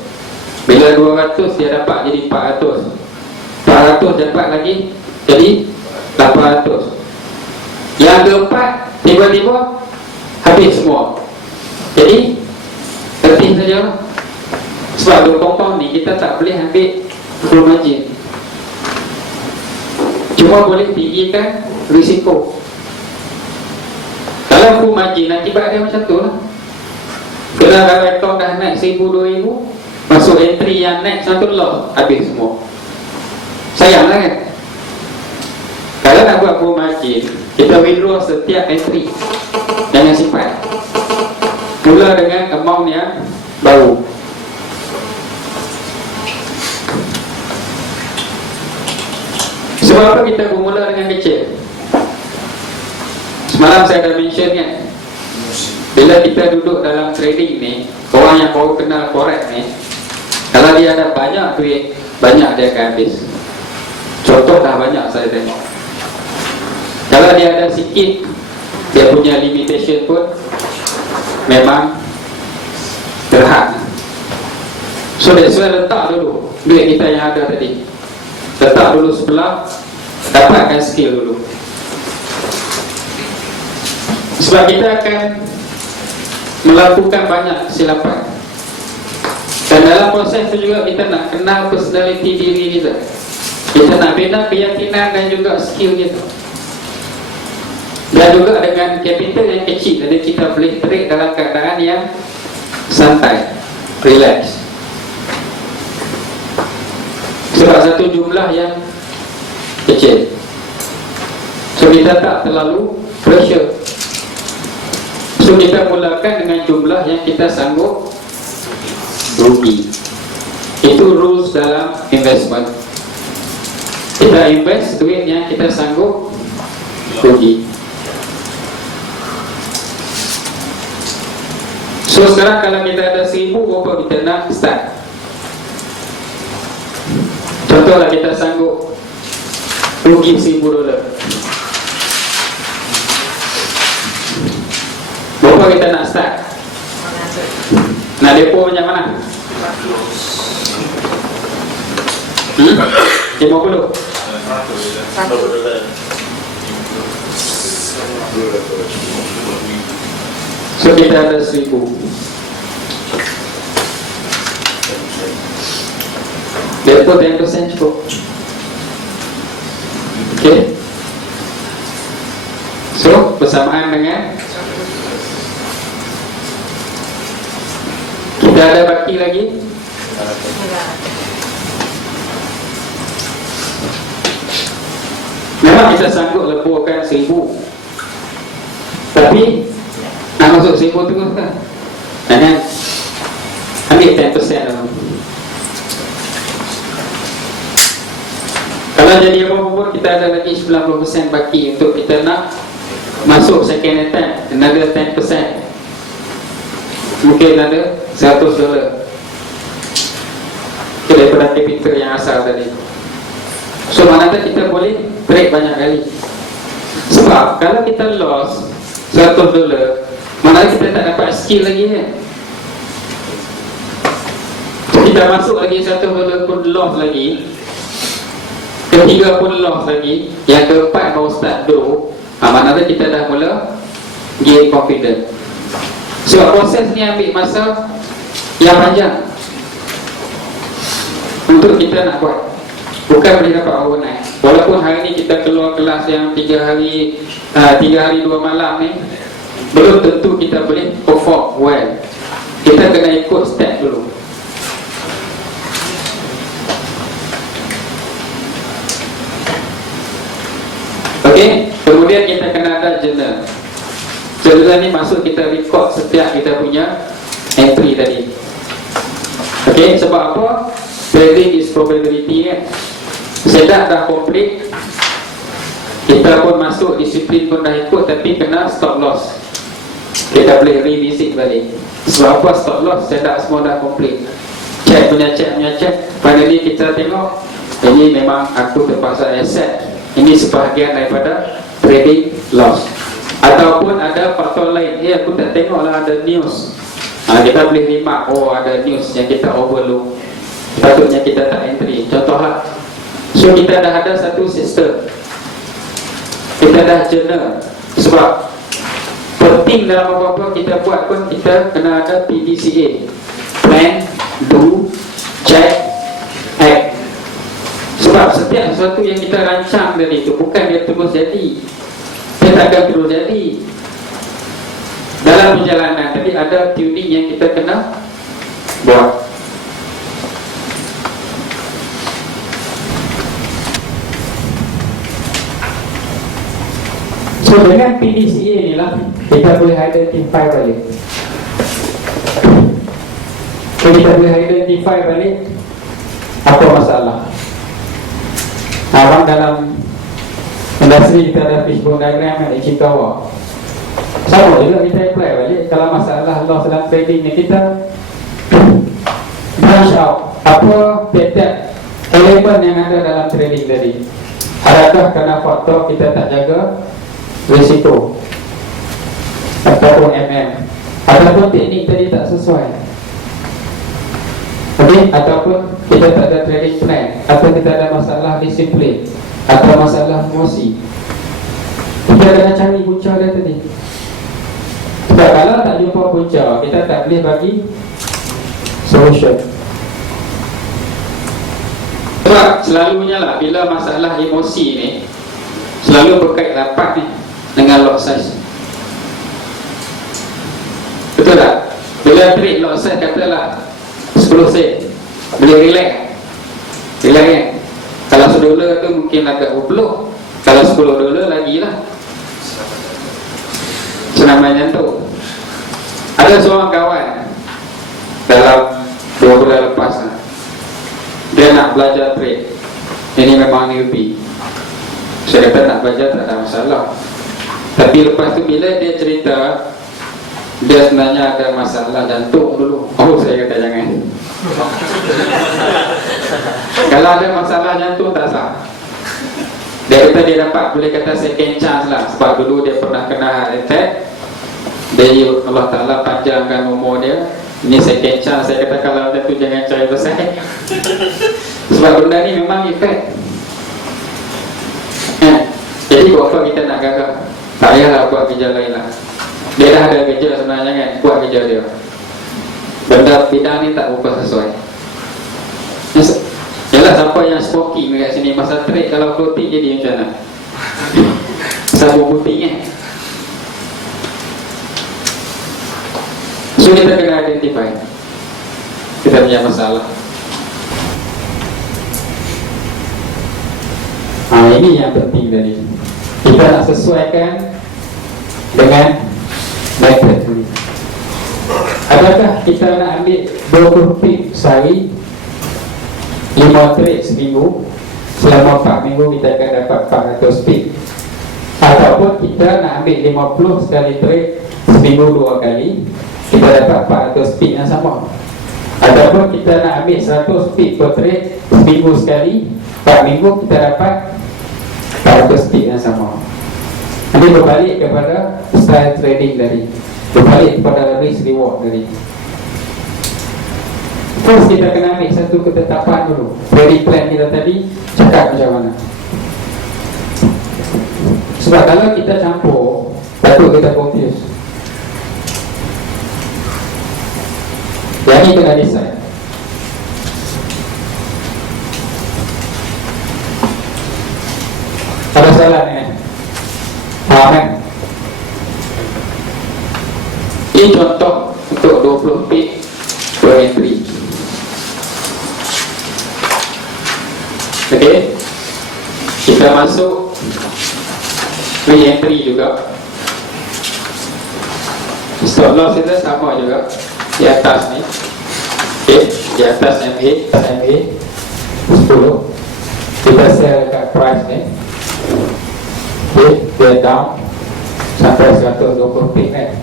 Bila 200 dia dapat jadi 400, 400 dapat lagi jadi 800. Yang keempat tiba-tiba habis semua. Jadi tertib saja lah. Sebab tu compound ni kita tak boleh ambil full margin, cuma boleh tinggikan risiko. Kalau full margin akibat dia macam tu lah. Kalau rekod dah naik 1,000-2,000, masuk entry yang naik satu loss, habis semua. Sayang lah kan. Kalau nak buat full margin, kita withdraw setiap entry, jangan simpan. Mula dengan amount yang baru. Sebab apa kita bermula dengan kecil? Semalam saya dah mention kan, bila kita duduk dalam trading ni, orang yang baru kenal forex ni, kalau dia ada banyak duit, banyak dia akan habis. Contoh dah banyak saya tengok. Kalau dia ada sikit, dia punya limitation pun memang terhad. So that's why letak dulu duit kita yang ada tadi, letak dulu sebelah, dapatkan skill dulu. Sebab kita akan melakukan banyak kesilapan, dan dalam proses itu juga kita nak kenal personality diri kita. Kita nak bina keyakinan dan juga skill kita. Dan juga dengan capital yang kecil, jadi kita boleh trade dalam keadaan yang santai, relax. Sebab satu jumlah yang kecil, so kita tak terlalu pressure. So kita mulakan dengan jumlah yang kita sanggup rugi. Itu rules dalam investment. Kita invest duit yang kita sanggup rugi. So sekarang kalau kita ada 1,000, berapa kita nak start? Contohlah kita sanggup rugi $1,000, berapa kita nak start? Nak depo macam mana? 50. So kita ada 1,000. Depo 10% cukup. Okay. So bersamaan dengan kita ada baki lagi, memang kita sanggup leburkan 1,000, tapi nak masuk 1,000 terus kan? Jangan ambil 10% dulu. Kalau jadi apa-apa pun kita ada lagi 90% baki untuk kita nak masuk second attempt, another 10%. Mungkin ada $100 daripada capital yang asal tadi. So manakah kita boleh trade banyak kali. Sebab kalau kita loss $100, manakah kita tak dapat skill lagi kan? Kita masuk lagi $100 pun loss lagi, ketiga pun loss lagi, yang keempat baru start dulu, manakah kita dah mula gain confidence. Sebab proses ni ambil masa yang panjang untuk kita nak buat. Bukan boleh dapat overnight. Walaupun hari ni kita keluar kelas yang 3 hari 2 malam ni, belum tentu kita boleh perform well. Kita kena ikut step dulu. Okey, kemudian kita kena ada journal. Journal ni maksud kita record setiap kita punya entry tadi. Okey, sebab apa? Trading is probability kan. Sedah dah complete, kita pun masuk disiplin pun dah ikut, tapi kena stop loss. Kita boleh revisit balik. Sebab apa stop loss? Sedah semua dah complete. Check punya check. Finally kita tengok, ini memang aku terpaksa accept. Ini sebahagian daripada trading loss. Ataupun ada faktor lain, aku tak tengoklah ada news. Kita boleh remark, oh ada news yang kita overlook, patutnya kita tak entry. Contohlah, so kita dah ada satu sistem, kita dah journal. Sebab penting dalam apa-apa kita buat pun, kita kena ada PDCA, plan, do, check, act. Sebab setiap sesuatu yang kita rancang dari itu, bukan dia terus jadi, dia tak akan terus jadi. Dalam perjalanan tadi ada tuning yang kita kena buat. So dengan PDCA ni lah, kita boleh identify balik. Kita boleh identify balik apa masalah. Abang dalam industri kita ada fishbone diagram yang Ichikawa. Sama juga kita apply balik. Kalau masalah loss dalam trading ni, kita branch out apa tiap-tiap elemen yang ada dalam trading tadi. Adakah kerana faktor kita tak jaga risiko, ataupun ataupun teknik tadi tak sesuai, ataupun kita tak ada trading plan, atau kita ada masalah disiplin, atau masalah emosi. Kita kena cari punca dia tadi. Sebab kalau tak jumpa punca, kita tak boleh bagi solution. Sebab selalunya lah, bila masalah emosi ni selalu berkait rapat ni dengan lot size. Betul tak? Bila trade lot size katalah 10 sen, boleh relax kan? Kalau $1 tu mungkin agak 20, kalau $10 lagi lah. Senamanya tu. Ada seorang kawan dalam 2 bulan lepas, dia nak belajar trade. Ini memang newbie. Saya kata nak belajar tak ada masalah. Tapi lepas tu bila dia cerita, dia sebenarnya ada masalah jantung dulu. Oh, saya kata jangan. Kalau ada masalah jantung tak sah. Dia kata dia dapat, boleh kata second chance lah. Sebab dulu dia pernah kena heart attack. Dia Allah Ta'ala panjangkan umur dia. Ini second chance. Saya kata kalau ada tu jangan cari besar. Sebab benda ni memang efek. Jadi buat apa kita nak gagap? Tak payahlah buat kerja lain lah. Dia dah ada kerja sebenarnya kan, buat kerja dia. Benda bidang ni tak berapa sesuai. Yalah, siapa yang smoking dekat sini masa trade, kalau protein jadi macam mana? Sabun putih kan. So kita kena identify kita punya masalah. Ini yang penting tadi. Kita nak sesuaikan dengan method ini. Adakah kita nak ambil 20 pip sehari, 5 trade seminggu, selama 4 minggu kita akan dapat 400 pip? Ataupun kita nak ambil 50 sekali trade, seminggu 2 kali, kita dapat 400 pip yang sama? Ataupun kita nak ambil 100 pip per trade, seminggu sekali, 4 minggu kita dapat 400 pip yang sama? Nanti berbalik kepada style trading tadi, berbalik kepada risk reward tadi. First kita kena ambil satu ketetapan dulu. Trading plan kita tadi cakap macam mana. Sebab kalau kita campur, takut kita confuse. Yang ni kena decide. Faham kan? Ini contoh untuk 20 pip per entry. Okey, kita masuk re-entry juga. Stop loss kita sama juga di atas ni. Okey, di atas MA 10. Kita sell kat price ni. Okey, dia down sampai 120 pip kan.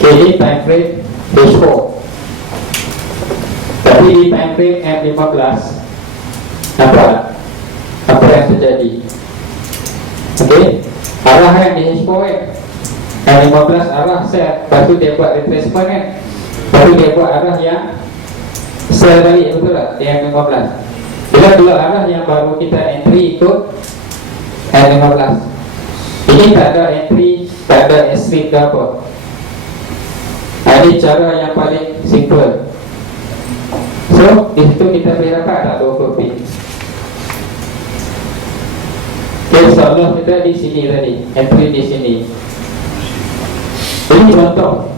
Okey, ini time frame H4. Tapi di time frame M15, nampak apa yang terjadi? Okey, arah yang di H4 kan, M15 arah sell, lepas tu dia buat retracement kan, lepas tu dia buat arah yang sell balik, betul tak? Di M15. Bila keluar arah yang baru kita entry ikut M15. Ini tak ada entry, tak ada exit ke apa. Ini cara yang paling simple. So, di situ kita boleh dapat tak 20 pip. Okay, soalan kita di sini tadi, entry di sini. Ini contoh.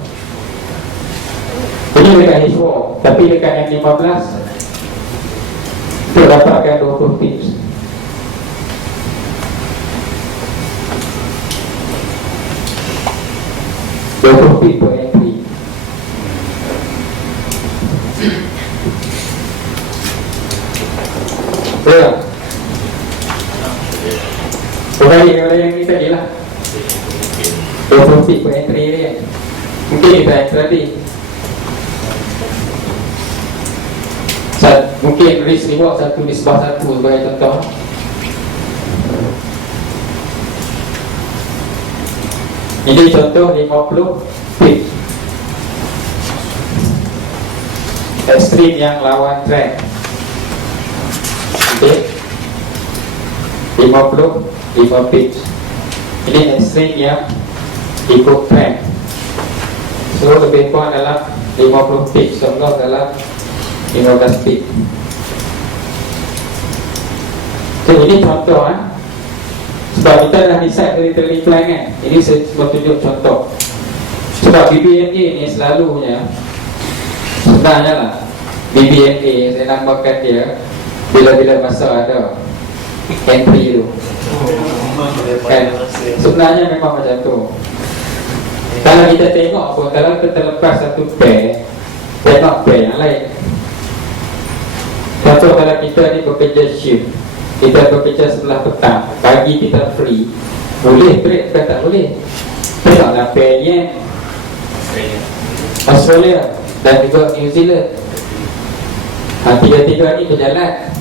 Ini dekat H4, tapi dekat M15 kita dapatkan 20 pip. Per entry. Ya. Kembali kepada yang ni tadi lah, 20 pip per entry ni kan. Mungkin kita enter tadi, mungkin risk reward satu nisbah satu sebagai contoh. Ini contoh 50 pip. Ekstrim yang lawan trend. Okey, 5 pip. Ini ekstrim yang ikut trend. So lebih kurang dalam 50 pip, contoh dalam 15 pip. So ini contoh sebab kita dah decide dari trading plan kan. Ini saya cuba tunjuk contoh. Sebab BBNA ni selalunya, sebenarnya lah, BBNA saya namakan dia bila-bila masa ada entry tu kan. Sebenarnya memang macam tu. Kalau kita tengok pun, kalau kita terlepas satu pair, tengok pair yang lain. Contoh kalau kita ni bekerja shift, kita bekerja sebelah petang, pagi kita free, boleh trade ke tak boleh? Tengoklah pairnya Australia dan juga New Zealand. Tiga-tiga ni berjalan,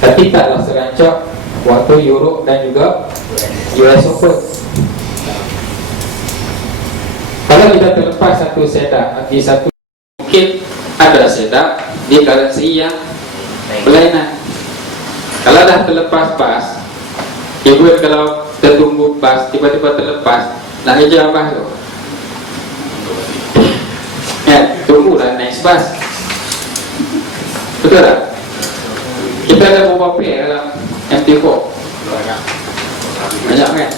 tapi taklah serancak waktu Europe dan juga US Open. Kalau kita terlepas satu setup di satu, mungkin ada setup di currency yang berlainan. Kalau dah terlepas pas, ibu kalau tertunggu pas, tiba-tiba terlepas, nak kerja apa tu? Ya, tunggulah next pas. Betul tak? Kita ada berapa pair dalam MT4? Banyak kan?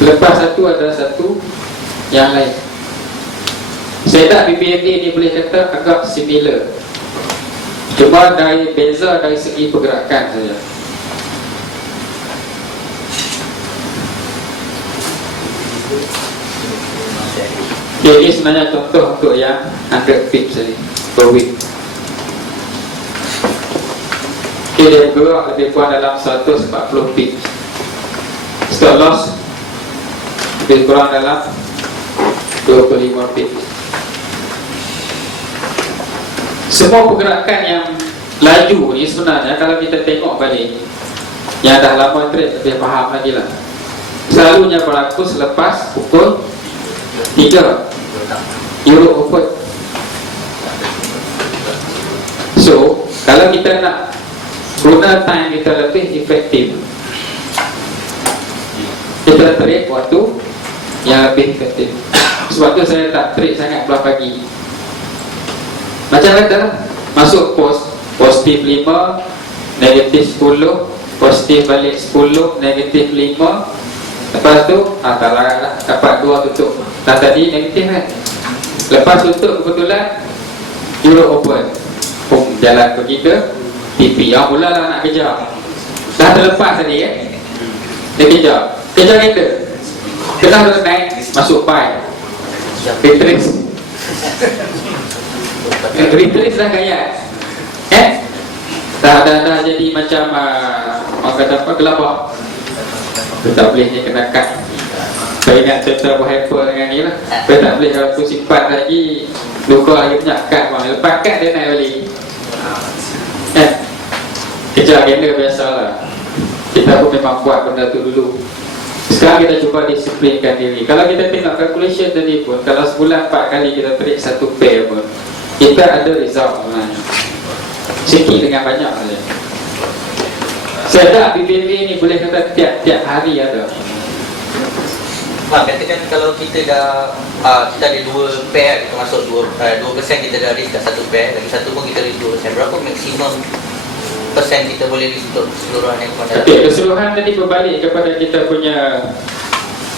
Lepas satu ada satu yang lain. Setup BBNA ni boleh kata agak similar, cuma dari beza dari segi pergerakan saja. Okay, ini sebenarnya contoh untuk yang 100 pips tadi per week. Okay, dia bergerak lebih kurang dalam 140 pips. Stop loss lebih kurang dalam 25 pips. Semua pergerakan yang laju ni sebenarnya kalau kita tengok balik, yang dah lama trade lebih faham lagi lah, selalunya berlaku selepas pukul 3 Euro Open. So kalau kita nak guna time kita lebih efektif, kita trade waktu yang lebih efektif. Sebab tu saya tak trade sangat belah pagi. Macam kata masuk pos positif 5, negatif 10, positif balik 10, negatif 5. Lepas tu tak larat lah, dapat 2 tutup. Tadi negatif kan. Lepas tutup kebetulan Euro open, jalan pergi ke TP. Mulalah nak kejar, dah terlepas tadi kan. Dia kejar kereta, kena naik masuk pai, retrace dah gaya dah jadi macam orang kata apa, gelabah. Dia tak boleh dia kena cut. Saya ingat cerita berhyper dengan ni lah. Dia tak boleh, kalau aku simpan lagi luka lagi banyak, cut bang. Lepas cut dia naik balik kejar agenda biasa lah. Kita pun memang buat benda tu dulu. Sekarang kita cuba disiplinkan diri. Kalau kita tengok calculation tadi pun, kalau sebulan 4 kali kita trade satu pair pun, kita ada result sebenarnya. Sikit dengan banyak saja. Saya tak BBB ni boleh kata tiap-tiap hari ada. Bang, katakan kalau kita dah kita ada 2 pair, kita masuk 2% kita dah risk dah 1 pair, lagi satu pun kita risk 2%. Berapa maksimum persen kita boleh risk untuk keseluruhan yang pada? Okey, keseluruhan tadi berbalik kepada kita punya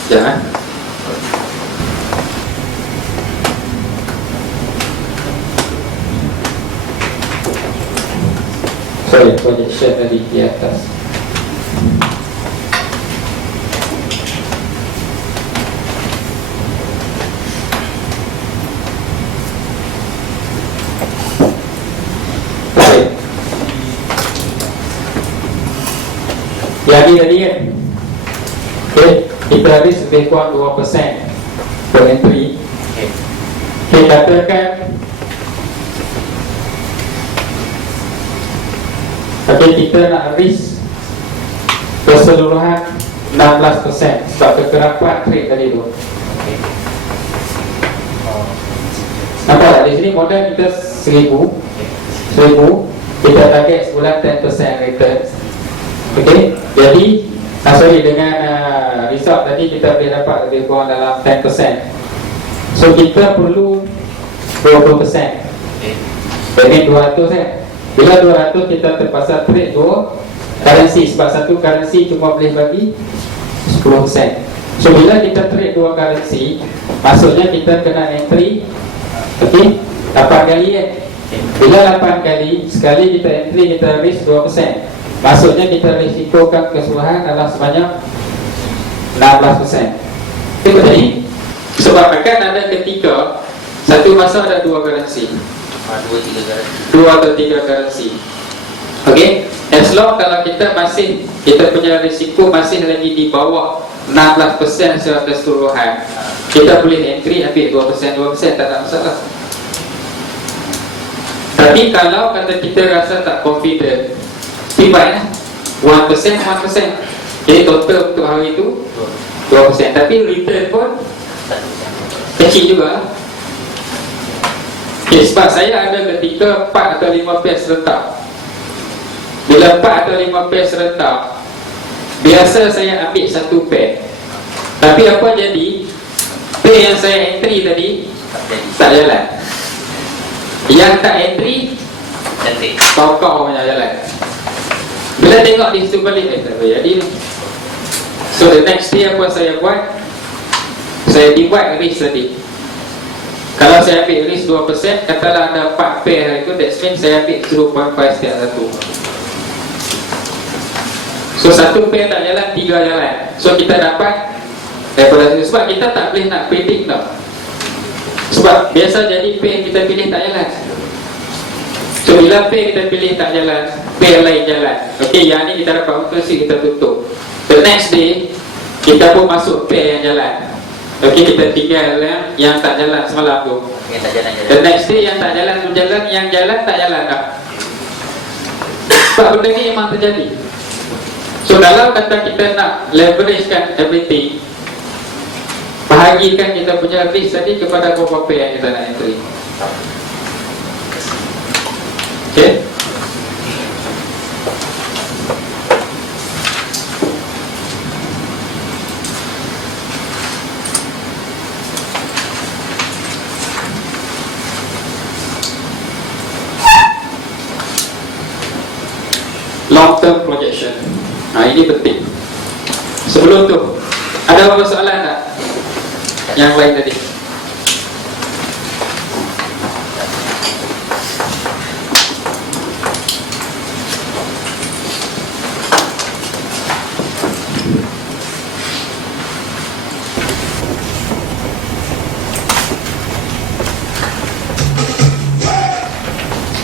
jangan. Sorry, projection tadi di atas. Jadi tadi kan, okay, kita habis lebih kurang 2% per entry. Okay, katakan kita nak risk keseluruhan 16% sebab kekerapan trade tadi tu. Nampak tak? Di sini modal kita 1000, kita target sebulan 10% return. Okey, jadi dengan result tadi kita boleh dapat lebih kurang dalam 10%. So kita perlu 20%. Jadi 200 kan. Bila 200 kita terpaksa trade 2 currency, sebab satu currency cuma boleh bagi 10%. So bila kita trade 2 currency, maksudnya kita kena entry, okey, 8 kali kan. Bila 8 kali, sekali kita entry kita risk 2%. Maksudnya kita risikokan keseluruhan adalah sebanyak 16%. Itu tadi. Sebab akan ada ketika satu masa ada 2 currency, 2 atau 3 currency. Okey, as long kalau kita punya risiko masih lagi di bawah 16% secara keseluruhan, kita boleh entry ambil 2%, tak ada masalah. Tapi kalau kata kita rasa tak confident, tiba 1%. Jadi total untuk hari itu 2%. Tapi return pun kecil juga. Okay, sebab saya ada ketika 4 atau 5 pair serentak. Bila 4 atau 5 pair serentak, biasa saya ambil 1 pair. Tapi apa jadi, pair yang saya entry tadi tak jalan. Yang tak entry kau punya jalan. Bila tengok di situ balik, tak boleh jadi ni. So the next day apa saya buat, saya divide risk tadi. Kalau saya ambil risk 2%, katalah ada 4 pair hari itu, that means saya ambil 0.5 setiap satu. So 1 pair tak jalan, 3 jalan. So kita dapat daripada situ. Sebab kita tak boleh nak predict tau. Sebab biasa jadi pair kita pilih tak jalan. So bila pair kita pilih tak jalan, pair lain jalan. Okey, yang ni kita dapat untung sikit, kita tutup. The next day kita pun masuk pair yang jalan. Okey, kita tinggal yang tak jalan semalam tu. Yang tak jalan. The next day yang tak jalan tu jalan, yang jalan tak jalan dah. Sebab benda ni memang terjadi. So kalau kata kita nak leveragekan everything, bahagikan kita punya risk tadi kepada beberapa pair yang kita nak entry. Okay. long term projection. Ini penting. Sebelum tu, ada apa soalan tak? Yang lain tadi.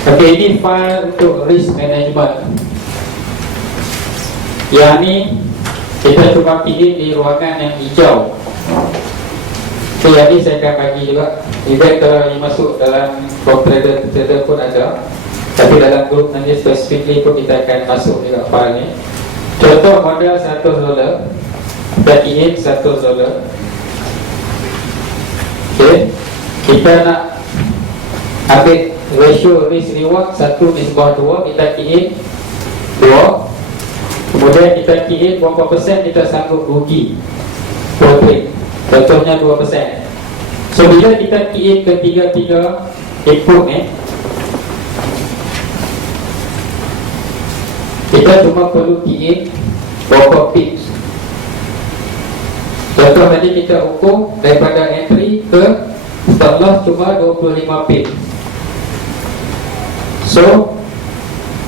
Okey, ini file untuk risk management. Yang ni kita cuma pilih di ruangan yang hijau. So yang ni saya akan bagi juga. Even kalau yang masuk dalam trader pun ada, tapi dalam group nanti specifically pun kita akan masuk juga file ni. Contoh modal $100, kita $1. Okey, kita nak ambil ratio risk reward 1:2, kita kira 2. Kemudian kita kira berapa persen kita sanggup rugi per trade. Contohnya 2%. So bila kita kira ketiga-tiga input ni, kita cuma perlu kira berapa pips. Contoh tadi kita ukur daripada entry ke stop loss cuma 25 pips. So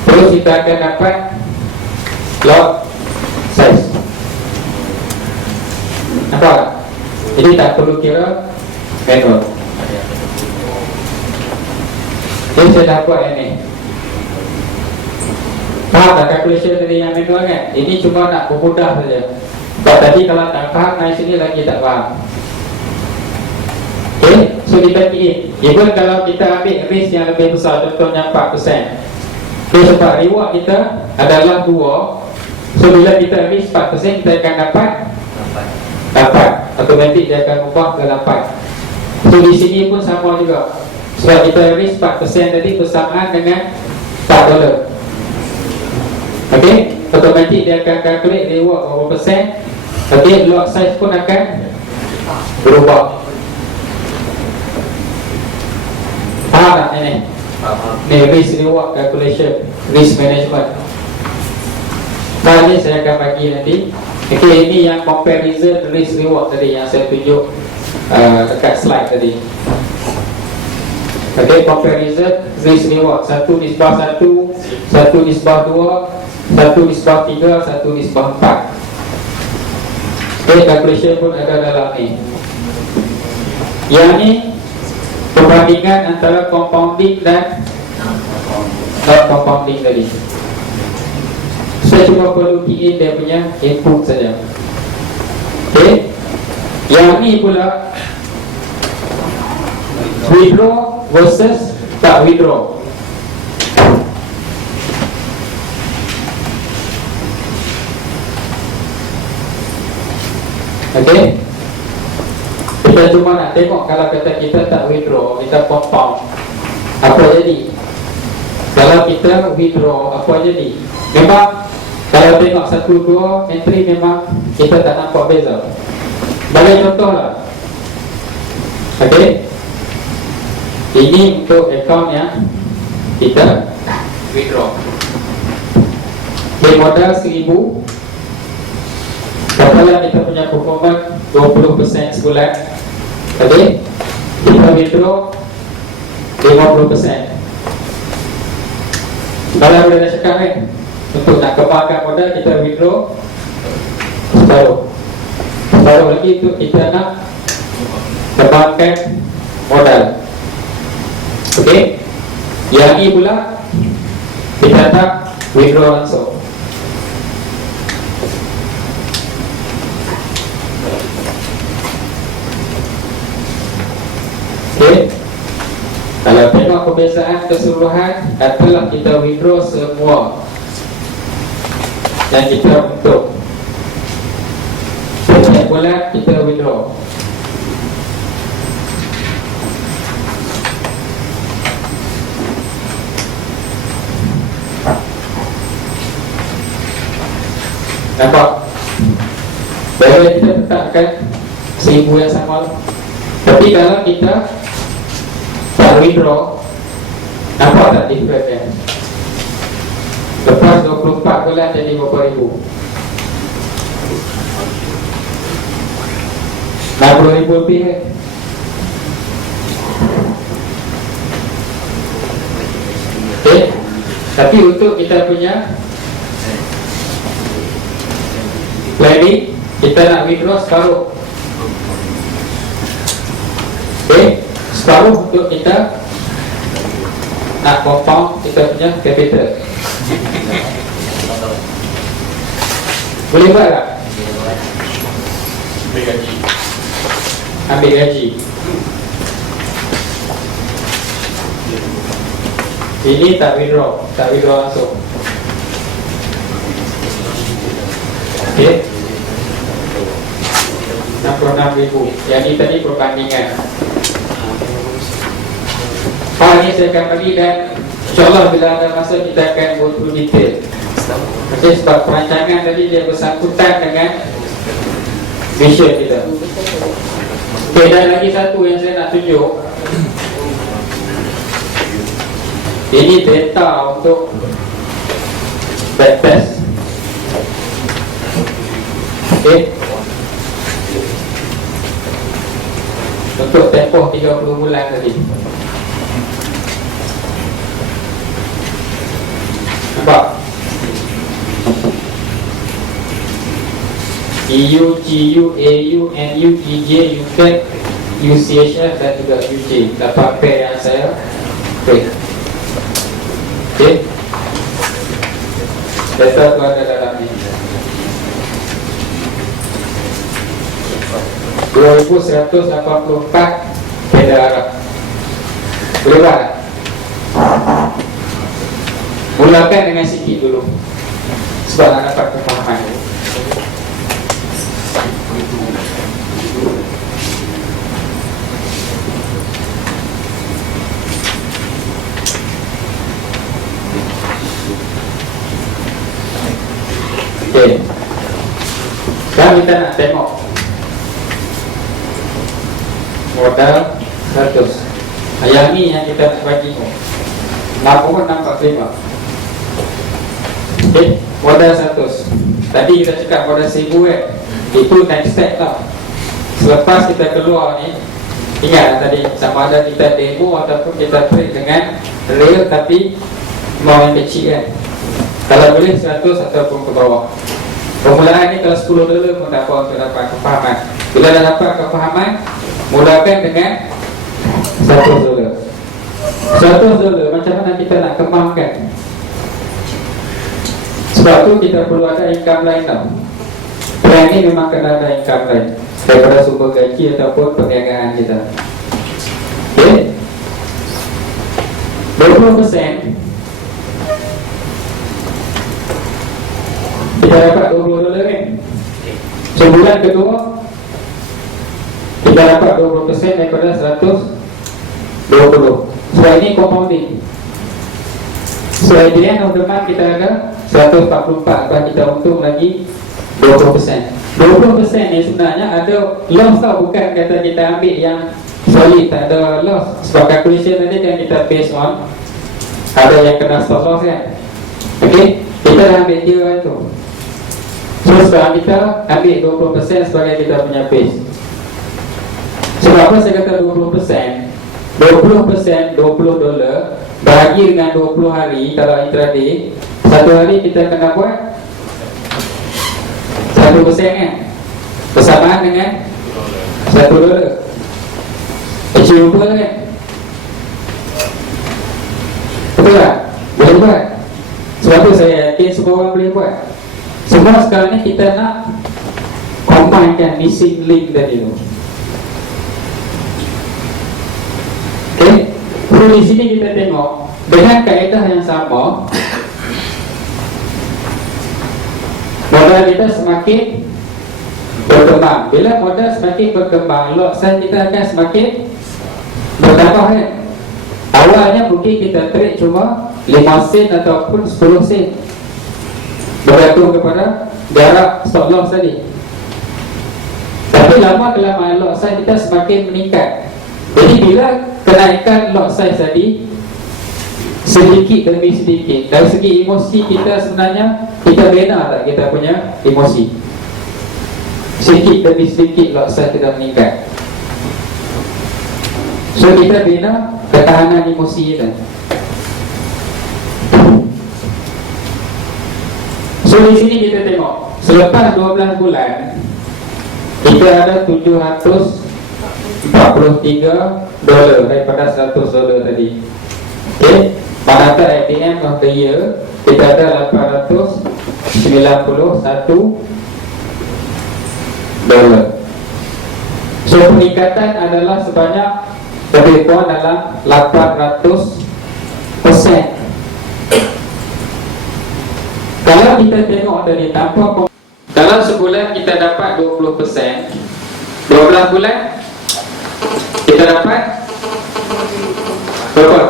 terus kita akan dapat lot size. Nampak tak? Jadi tak perlu kira manual. Jadi saya dah buat yang ni. Faham tak calculation tadi yang manual kan? Ini cuma nak bermudah saja. Sebab tadi kalau tak faham, naik sini lagi tak faham. Okay, so kita kira even kalau kita ambil risk yang lebih besar, contohnya 4%. Okay, sebab reward kita adalah 2. So bila kita risk 4%, kita akan dapat automatik dia akan ubah ke 8. So di sini pun sama juga. Sebab kita risk 4% tadi bersamaan dengan $4. Okay, automatik dia akan calculate reward berapa persen. Okay, lot size pun akan berubah. Faham tak ini? Ni risk reward calculation, risk management. Nah, ini saya akan bagi nanti. Okay, ini yang comparison risk reward tadi yang saya tunjuk dekat slide tadi. Okay, comparison risk reward 1:1, 1:2, 1:3, 1:4. Okay, calculation pun ada dalam ni. Yang ni perbandingan antara compounding dan non compounding tadi. Saya cuma perlu key in dia punya input saja. Okay. Yang ni pula withdraw versus tak withdraw. Okay. Kita cuma nak tengok kalau kata kita tak withdraw, kita compound, apa jadi? Kalau kita withdraw, apa jadi? Memang kalau tengok 1-2 entry memang kita tak nampak beza. Bagi contoh lah. Okay. Ini untuk account yang kita withdraw. Okay, modal 1,000. Katalah kita punya performance 20% sebulan. Okay, kita withdraw 50%. Kalau boleh dah cakap kan, untuk nak kembangkan modal kita withdraw separuh lagi untuk kita nak kembangkan modal. Okay, yang ini pula kita tak withdraw langsung. Okay. Kalau tengok kebiasaan keseluruhan adalah kita withdraw semua yang kita untuk setiap bulan kita withdraw. Nampak? Baru kita letakkan 1,000 yang sama. Tapi kalau kita tak withdraw, nampak tak different kan? Lepas 20% 24 bulan jadi berapa ribu? 60,000 lebih kan? Okay. Tapi untuk kita punya planning, kita nak withdraw separuh. Okay. Separuh untuk kita nak compound kita punya capital. Boleh buat tak? Ambil gaji. Ini tak withdraw langsung. Okay. 66,000. Yang ini tadi perbandingan. Ini saya akan bagi dan insyaAllah bila ada masa kita akan go through detail. Okay, sebab perancangan tadi dia bersangkutan dengan vision kita. Okay, dan lagi satu yang saya nak tunjuk. Ini data untuk backtest. Okay, untuk tempoh 30 bulan tadi. Nampak? EU, GU, AU, NU, EJ, UFEC, UCHF dan juga UJ. Dapat pair yang saya pair. Okay. Data tu ada dalam ni 2,184 beda arah. Boleh buat? Mulakan dengan sikit dulu sebab nak dapat kefahaman. Okay. Sekarang kita nak tengok modal 100. Yang ni yang kita nak bagi 6,645. Okay, modal 100. Tadi kita cakap modal 1,000 kan? Itu next step lah. Selepas kita keluar ni, ingat tadi sama ada kita demo ataupun kita trade dengan real tapi mau yang kecil kan. Kalau boleh 100 ataupun ke bawah. Permulaan ni kalau $10 pun tak apa untuk dapat kefahaman. Bila dah dapat kefahaman, mulakan dengan $100. $100 macam mana kita nak kembangkan? Sebab tu kita perlu ada income lain tau. Plan ni memang kena ada income lain daripada sumber gaji ataupun perniagaan kita. Okay, 20% kita dapat $20 kan? Sebulan kedua kita dapat 20% daripada 120. Sebab ini compounding. So at the end of the month kita ada 144 dan kita untung lagi 20%. 20% ni sebenarnya ada loss tau, bukan kata kita ambil yang solid, tak ada loss. Sebab calculation tadi kan kita based on ada yang kena stop loss kan. Okay, kita dah ambil dia tu. So sekarang kita ambil 20% sebagai kita punya base. Sebab apa saya kata 20%? 20% $20 bahagi dengan 20 hari kalau intraday. Satu hari kita kena buat 1% kan? Bersamaan dengan $1. Achievable kan? Betul tak? Boleh buat. Sebab tu saya yakin semua orang boleh buat. Semua sekarang ni kita nak combine missing link tadi tu. Okay, so di sini kita tengok dengan kaedah yang sama, modal kita semakin berkembang. Bila modal semakin berkembang, lot size kita akan semakin bertambah kan. Awalnya mungkin kita trade cuma 5 sen ataupun 10 sen, bergantung kepada jarak stop loss tadi. Tapi lama kelamaan lot size kita semakin meningkat. Jadi bila kenaikan lot size tadi sedikit demi sedikit. Dari segi emosi kita sebenarnya, kita bina tak kita punya emosi? Sedikit demi sedikit laksa kita meningkat. So kita bina ketahanan emosi kita. So di sini kita tengok, selepas 12 bulan kita ada $743 daripada $100 tadi. Okay, pada at the end of the year kita ada $891. So peningkatan adalah sebanyak lebih kurang dalam 800%. Kalau kita tengok dari tanpa, kalau sebulan kita dapat 20%, 12 bulan kita dapat berapa?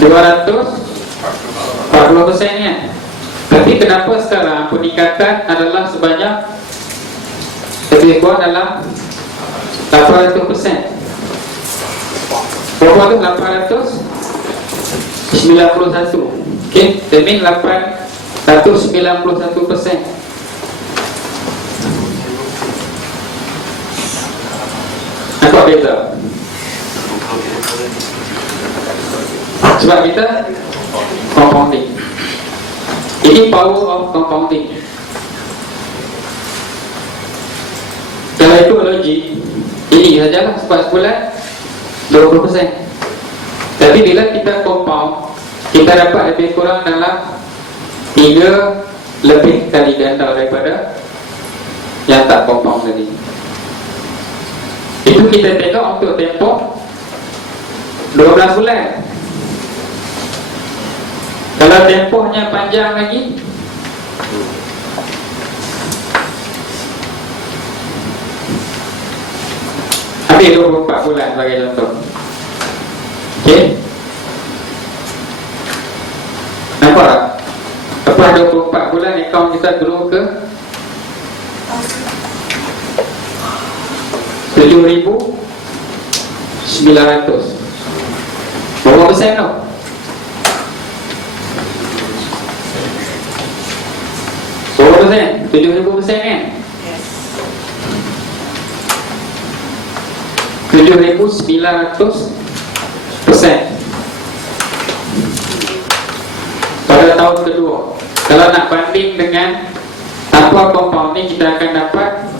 240% ya. Tapi kenapa sekarang peningkatan adalah sebanyak lebih kurang dalam 800%? Berapa tu? 891. Okay, that means 891%. Nampak beza? Sebab kita compounding. Ini power of compounding. Kalau itu logik, ini sajalah sebab sebulan 20%. Tapi bila kita compound, kita dapat lebih kurang dalam 3 lebih kali ganda daripada yang tak compound tadi. Itu kita tengok untuk tempoh 12 bulan. Kalau tempohnya panjang lagi, ambil 24 bulan sebagai contoh. Okey, nampak tak? Lepas 24 bulan akaun kita grow ke 7,900. Berapa persen tu? Berapa persen? 7,000% kan? Yes. 7,900% pada tahun kedua. Kalau nak banding dengan tanpa compound ni, kita akan dapat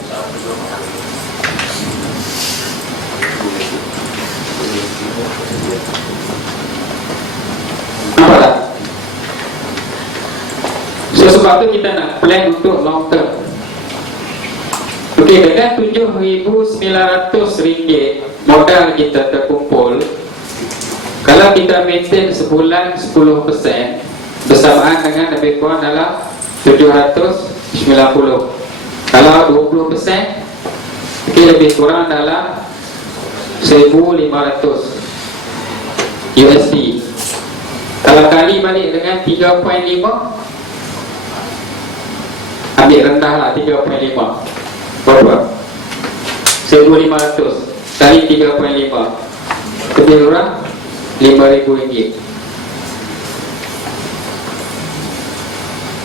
apa tak? So sebab tu kita nak plan untuk long term. Okey, dengan RM7,900 modal kita terkumpul, kalau kita maintain sebulan 10%, bersamaan dengan lebih kurang dalam 790. Kalau 20%, okay, lebih kurang dalam 1,500 USD. Kalau kali balik dengan 3.5, ambil rendah lah 3.5, berapa? 1,500 kali 3.5, lebih kurang RM5,000.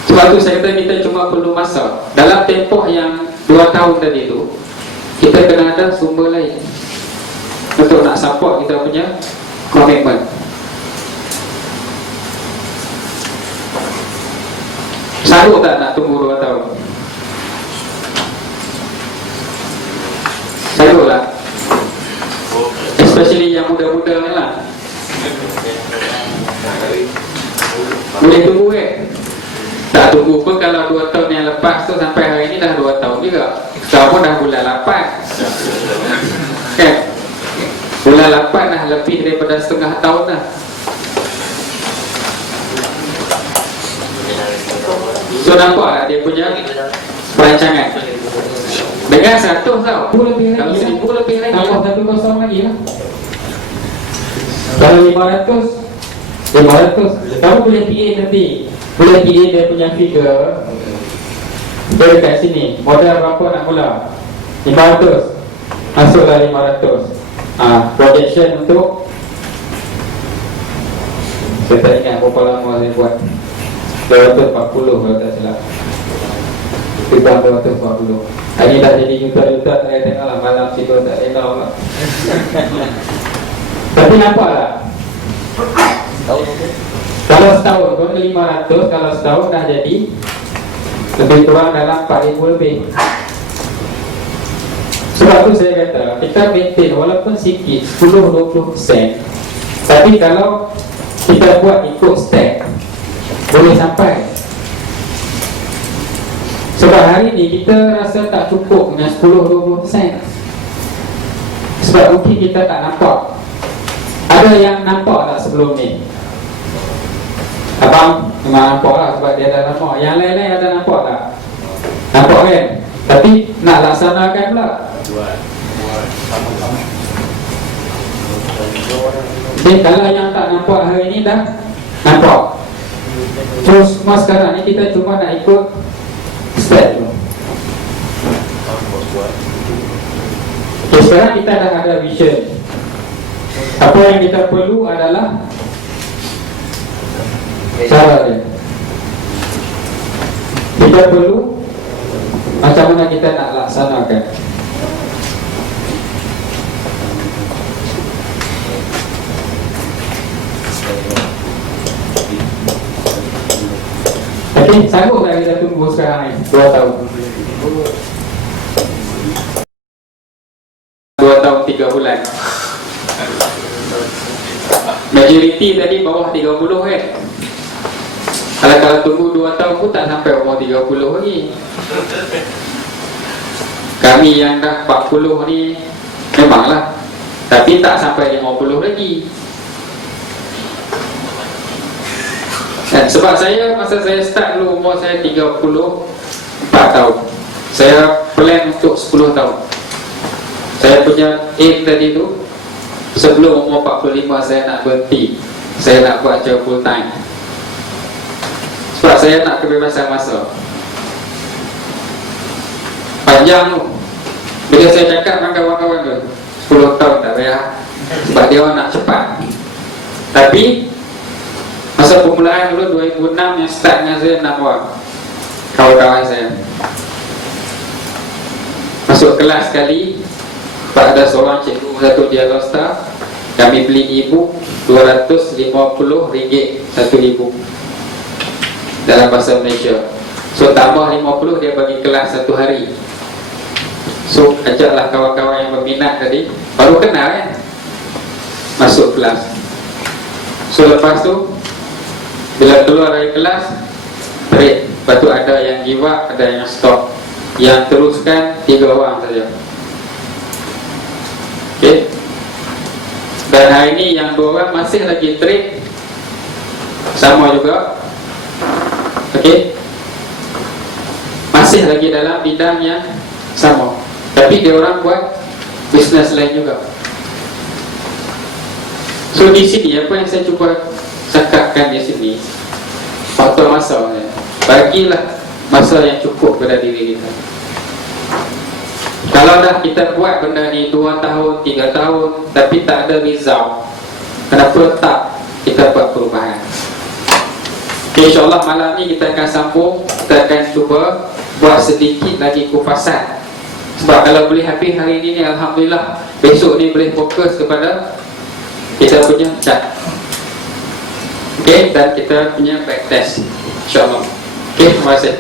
Sebab tu saya kata kita cuma perlu masa. Dalam tempoh yang 2 tahun tadi tu, kita kena ada sumber lain untuk nak support kita punya komitmen. Sanggup tak nak tunggu 2 tahun? Sanggup tak? Especially yang muda-muda ni lah. Boleh tunggu ke? Tak tunggu pun. Kalau 2 tahun yang lepas tu sampai hari ni dah 2 tahun juga. Sekarang pun dah bulan 8 kan? Bulan 8 dah lebih daripada setengah tahun dah. So nampak tak dia punya perancangan? Dengan 100 tau, kalau 1,000 lebih lagi, tambah 1 lagi lah. Kalau 500 kamu boleh PA nanti. Boleh PA dia punya figure. Dia dekat sini, modal berapa nak mula? 500. Masuklah 500. Projection untuk Saya tak ingat berapa lama saya buat. 240 kalau tak silap. Kurang 240. Ini dah jadi juta-juta. Saya tengoklah malam situ tak tengok lah. Tapi nampak tak? Kalau setahun pun 500, kalau setahun dah jadi lebih kurang dalam 4,000 lebih. Sebab tu saya kata, kita maintain walaupun sikit 10-20%, tapi kalau kita buat ikut step, boleh sampai. Sebab hari ni kita rasa tak cukup dengan 10-20%. Sebab mungkin kita tak nampak. Ada yang nampak tak sebelum ni? Abang memang nampak lah sebab dia dah nampak. Yang lain-lain ada nampak tak? Nampak kan? Tapi nak laksanakan pula. Jadi kalau yang tak nampak hari ni dah nampak. Terus semua sekarang ni kita cuma nak ikut step tu. Okay, sekarang kita dah ada vision. Apa yang kita perlu adalah cara dia. Kita perlu macam mana kita nak laksanakan. Okey, sanggup tak kita tunggu sekarang ni 2 tahun? 2 tahun 3 bulan. Majoriti tadi bawah 30 kan. Kalau tunggu 2 tahun pun tak sampai umur 30 lagi. Kami yang dah 40 ni memanglah, tapi tak sampai 50 lagi. Dan sebab saya, masa saya start dulu umur saya 34 tahun, saya plan untuk 10 tahun. Saya punya aim tadi tu, sebelum umur 45 saya nak berhenti. Saya nak buat job full time. Sebab saya nak kebebasan masa. Panjang tu. Bila saya cakap dengan kawan-kawan tu, 10 tahun tak payah. Sebab dia orang nak cepat. Tapi masa permulaan dulu 2006 yang start dengan saya 6 orang kawan-kawan saya. Masuk kelas sekali, ada seorang cikgu satu dia Lostar. Kami beli e-book RM250 satu e-book dalam bahasa Malaysia. So tambah 50 dia bagi kelas satu hari. So ajaklah kawan-kawan yang berminat tadi, baru kenal kan, masuk kelas. So lepas tu bila keluar dari kelas, break. Lepas tu ada yang give up, ada yang stop. Yang teruskan 3 orang saja. Okay. Dan hari ni yang 2 orang masih lagi trade sama juga. Okay. Masih lagi dalam bidang yang sama, tapi dia orang buat bisnes lain juga. So di sini apa yang saya cuba cakapkan di sini, faktor masa. Bagilah masa yang cukup pada diri kita. Kalau dah kita buat benda ni 2 tahun, 3 tahun tapi tak ada result, kenapa tak kita buat perubahan? Okay, InsyaAllah malam ni kita akan sambung. Kita akan cuba buat sedikit lagi kupasan. Sebab kalau boleh habis hari ni, Alhamdulillah, besok ni boleh fokus kepada kita punya chat. Okay, dan kita punya back test, InsyaAllah. Okay, terima kasih.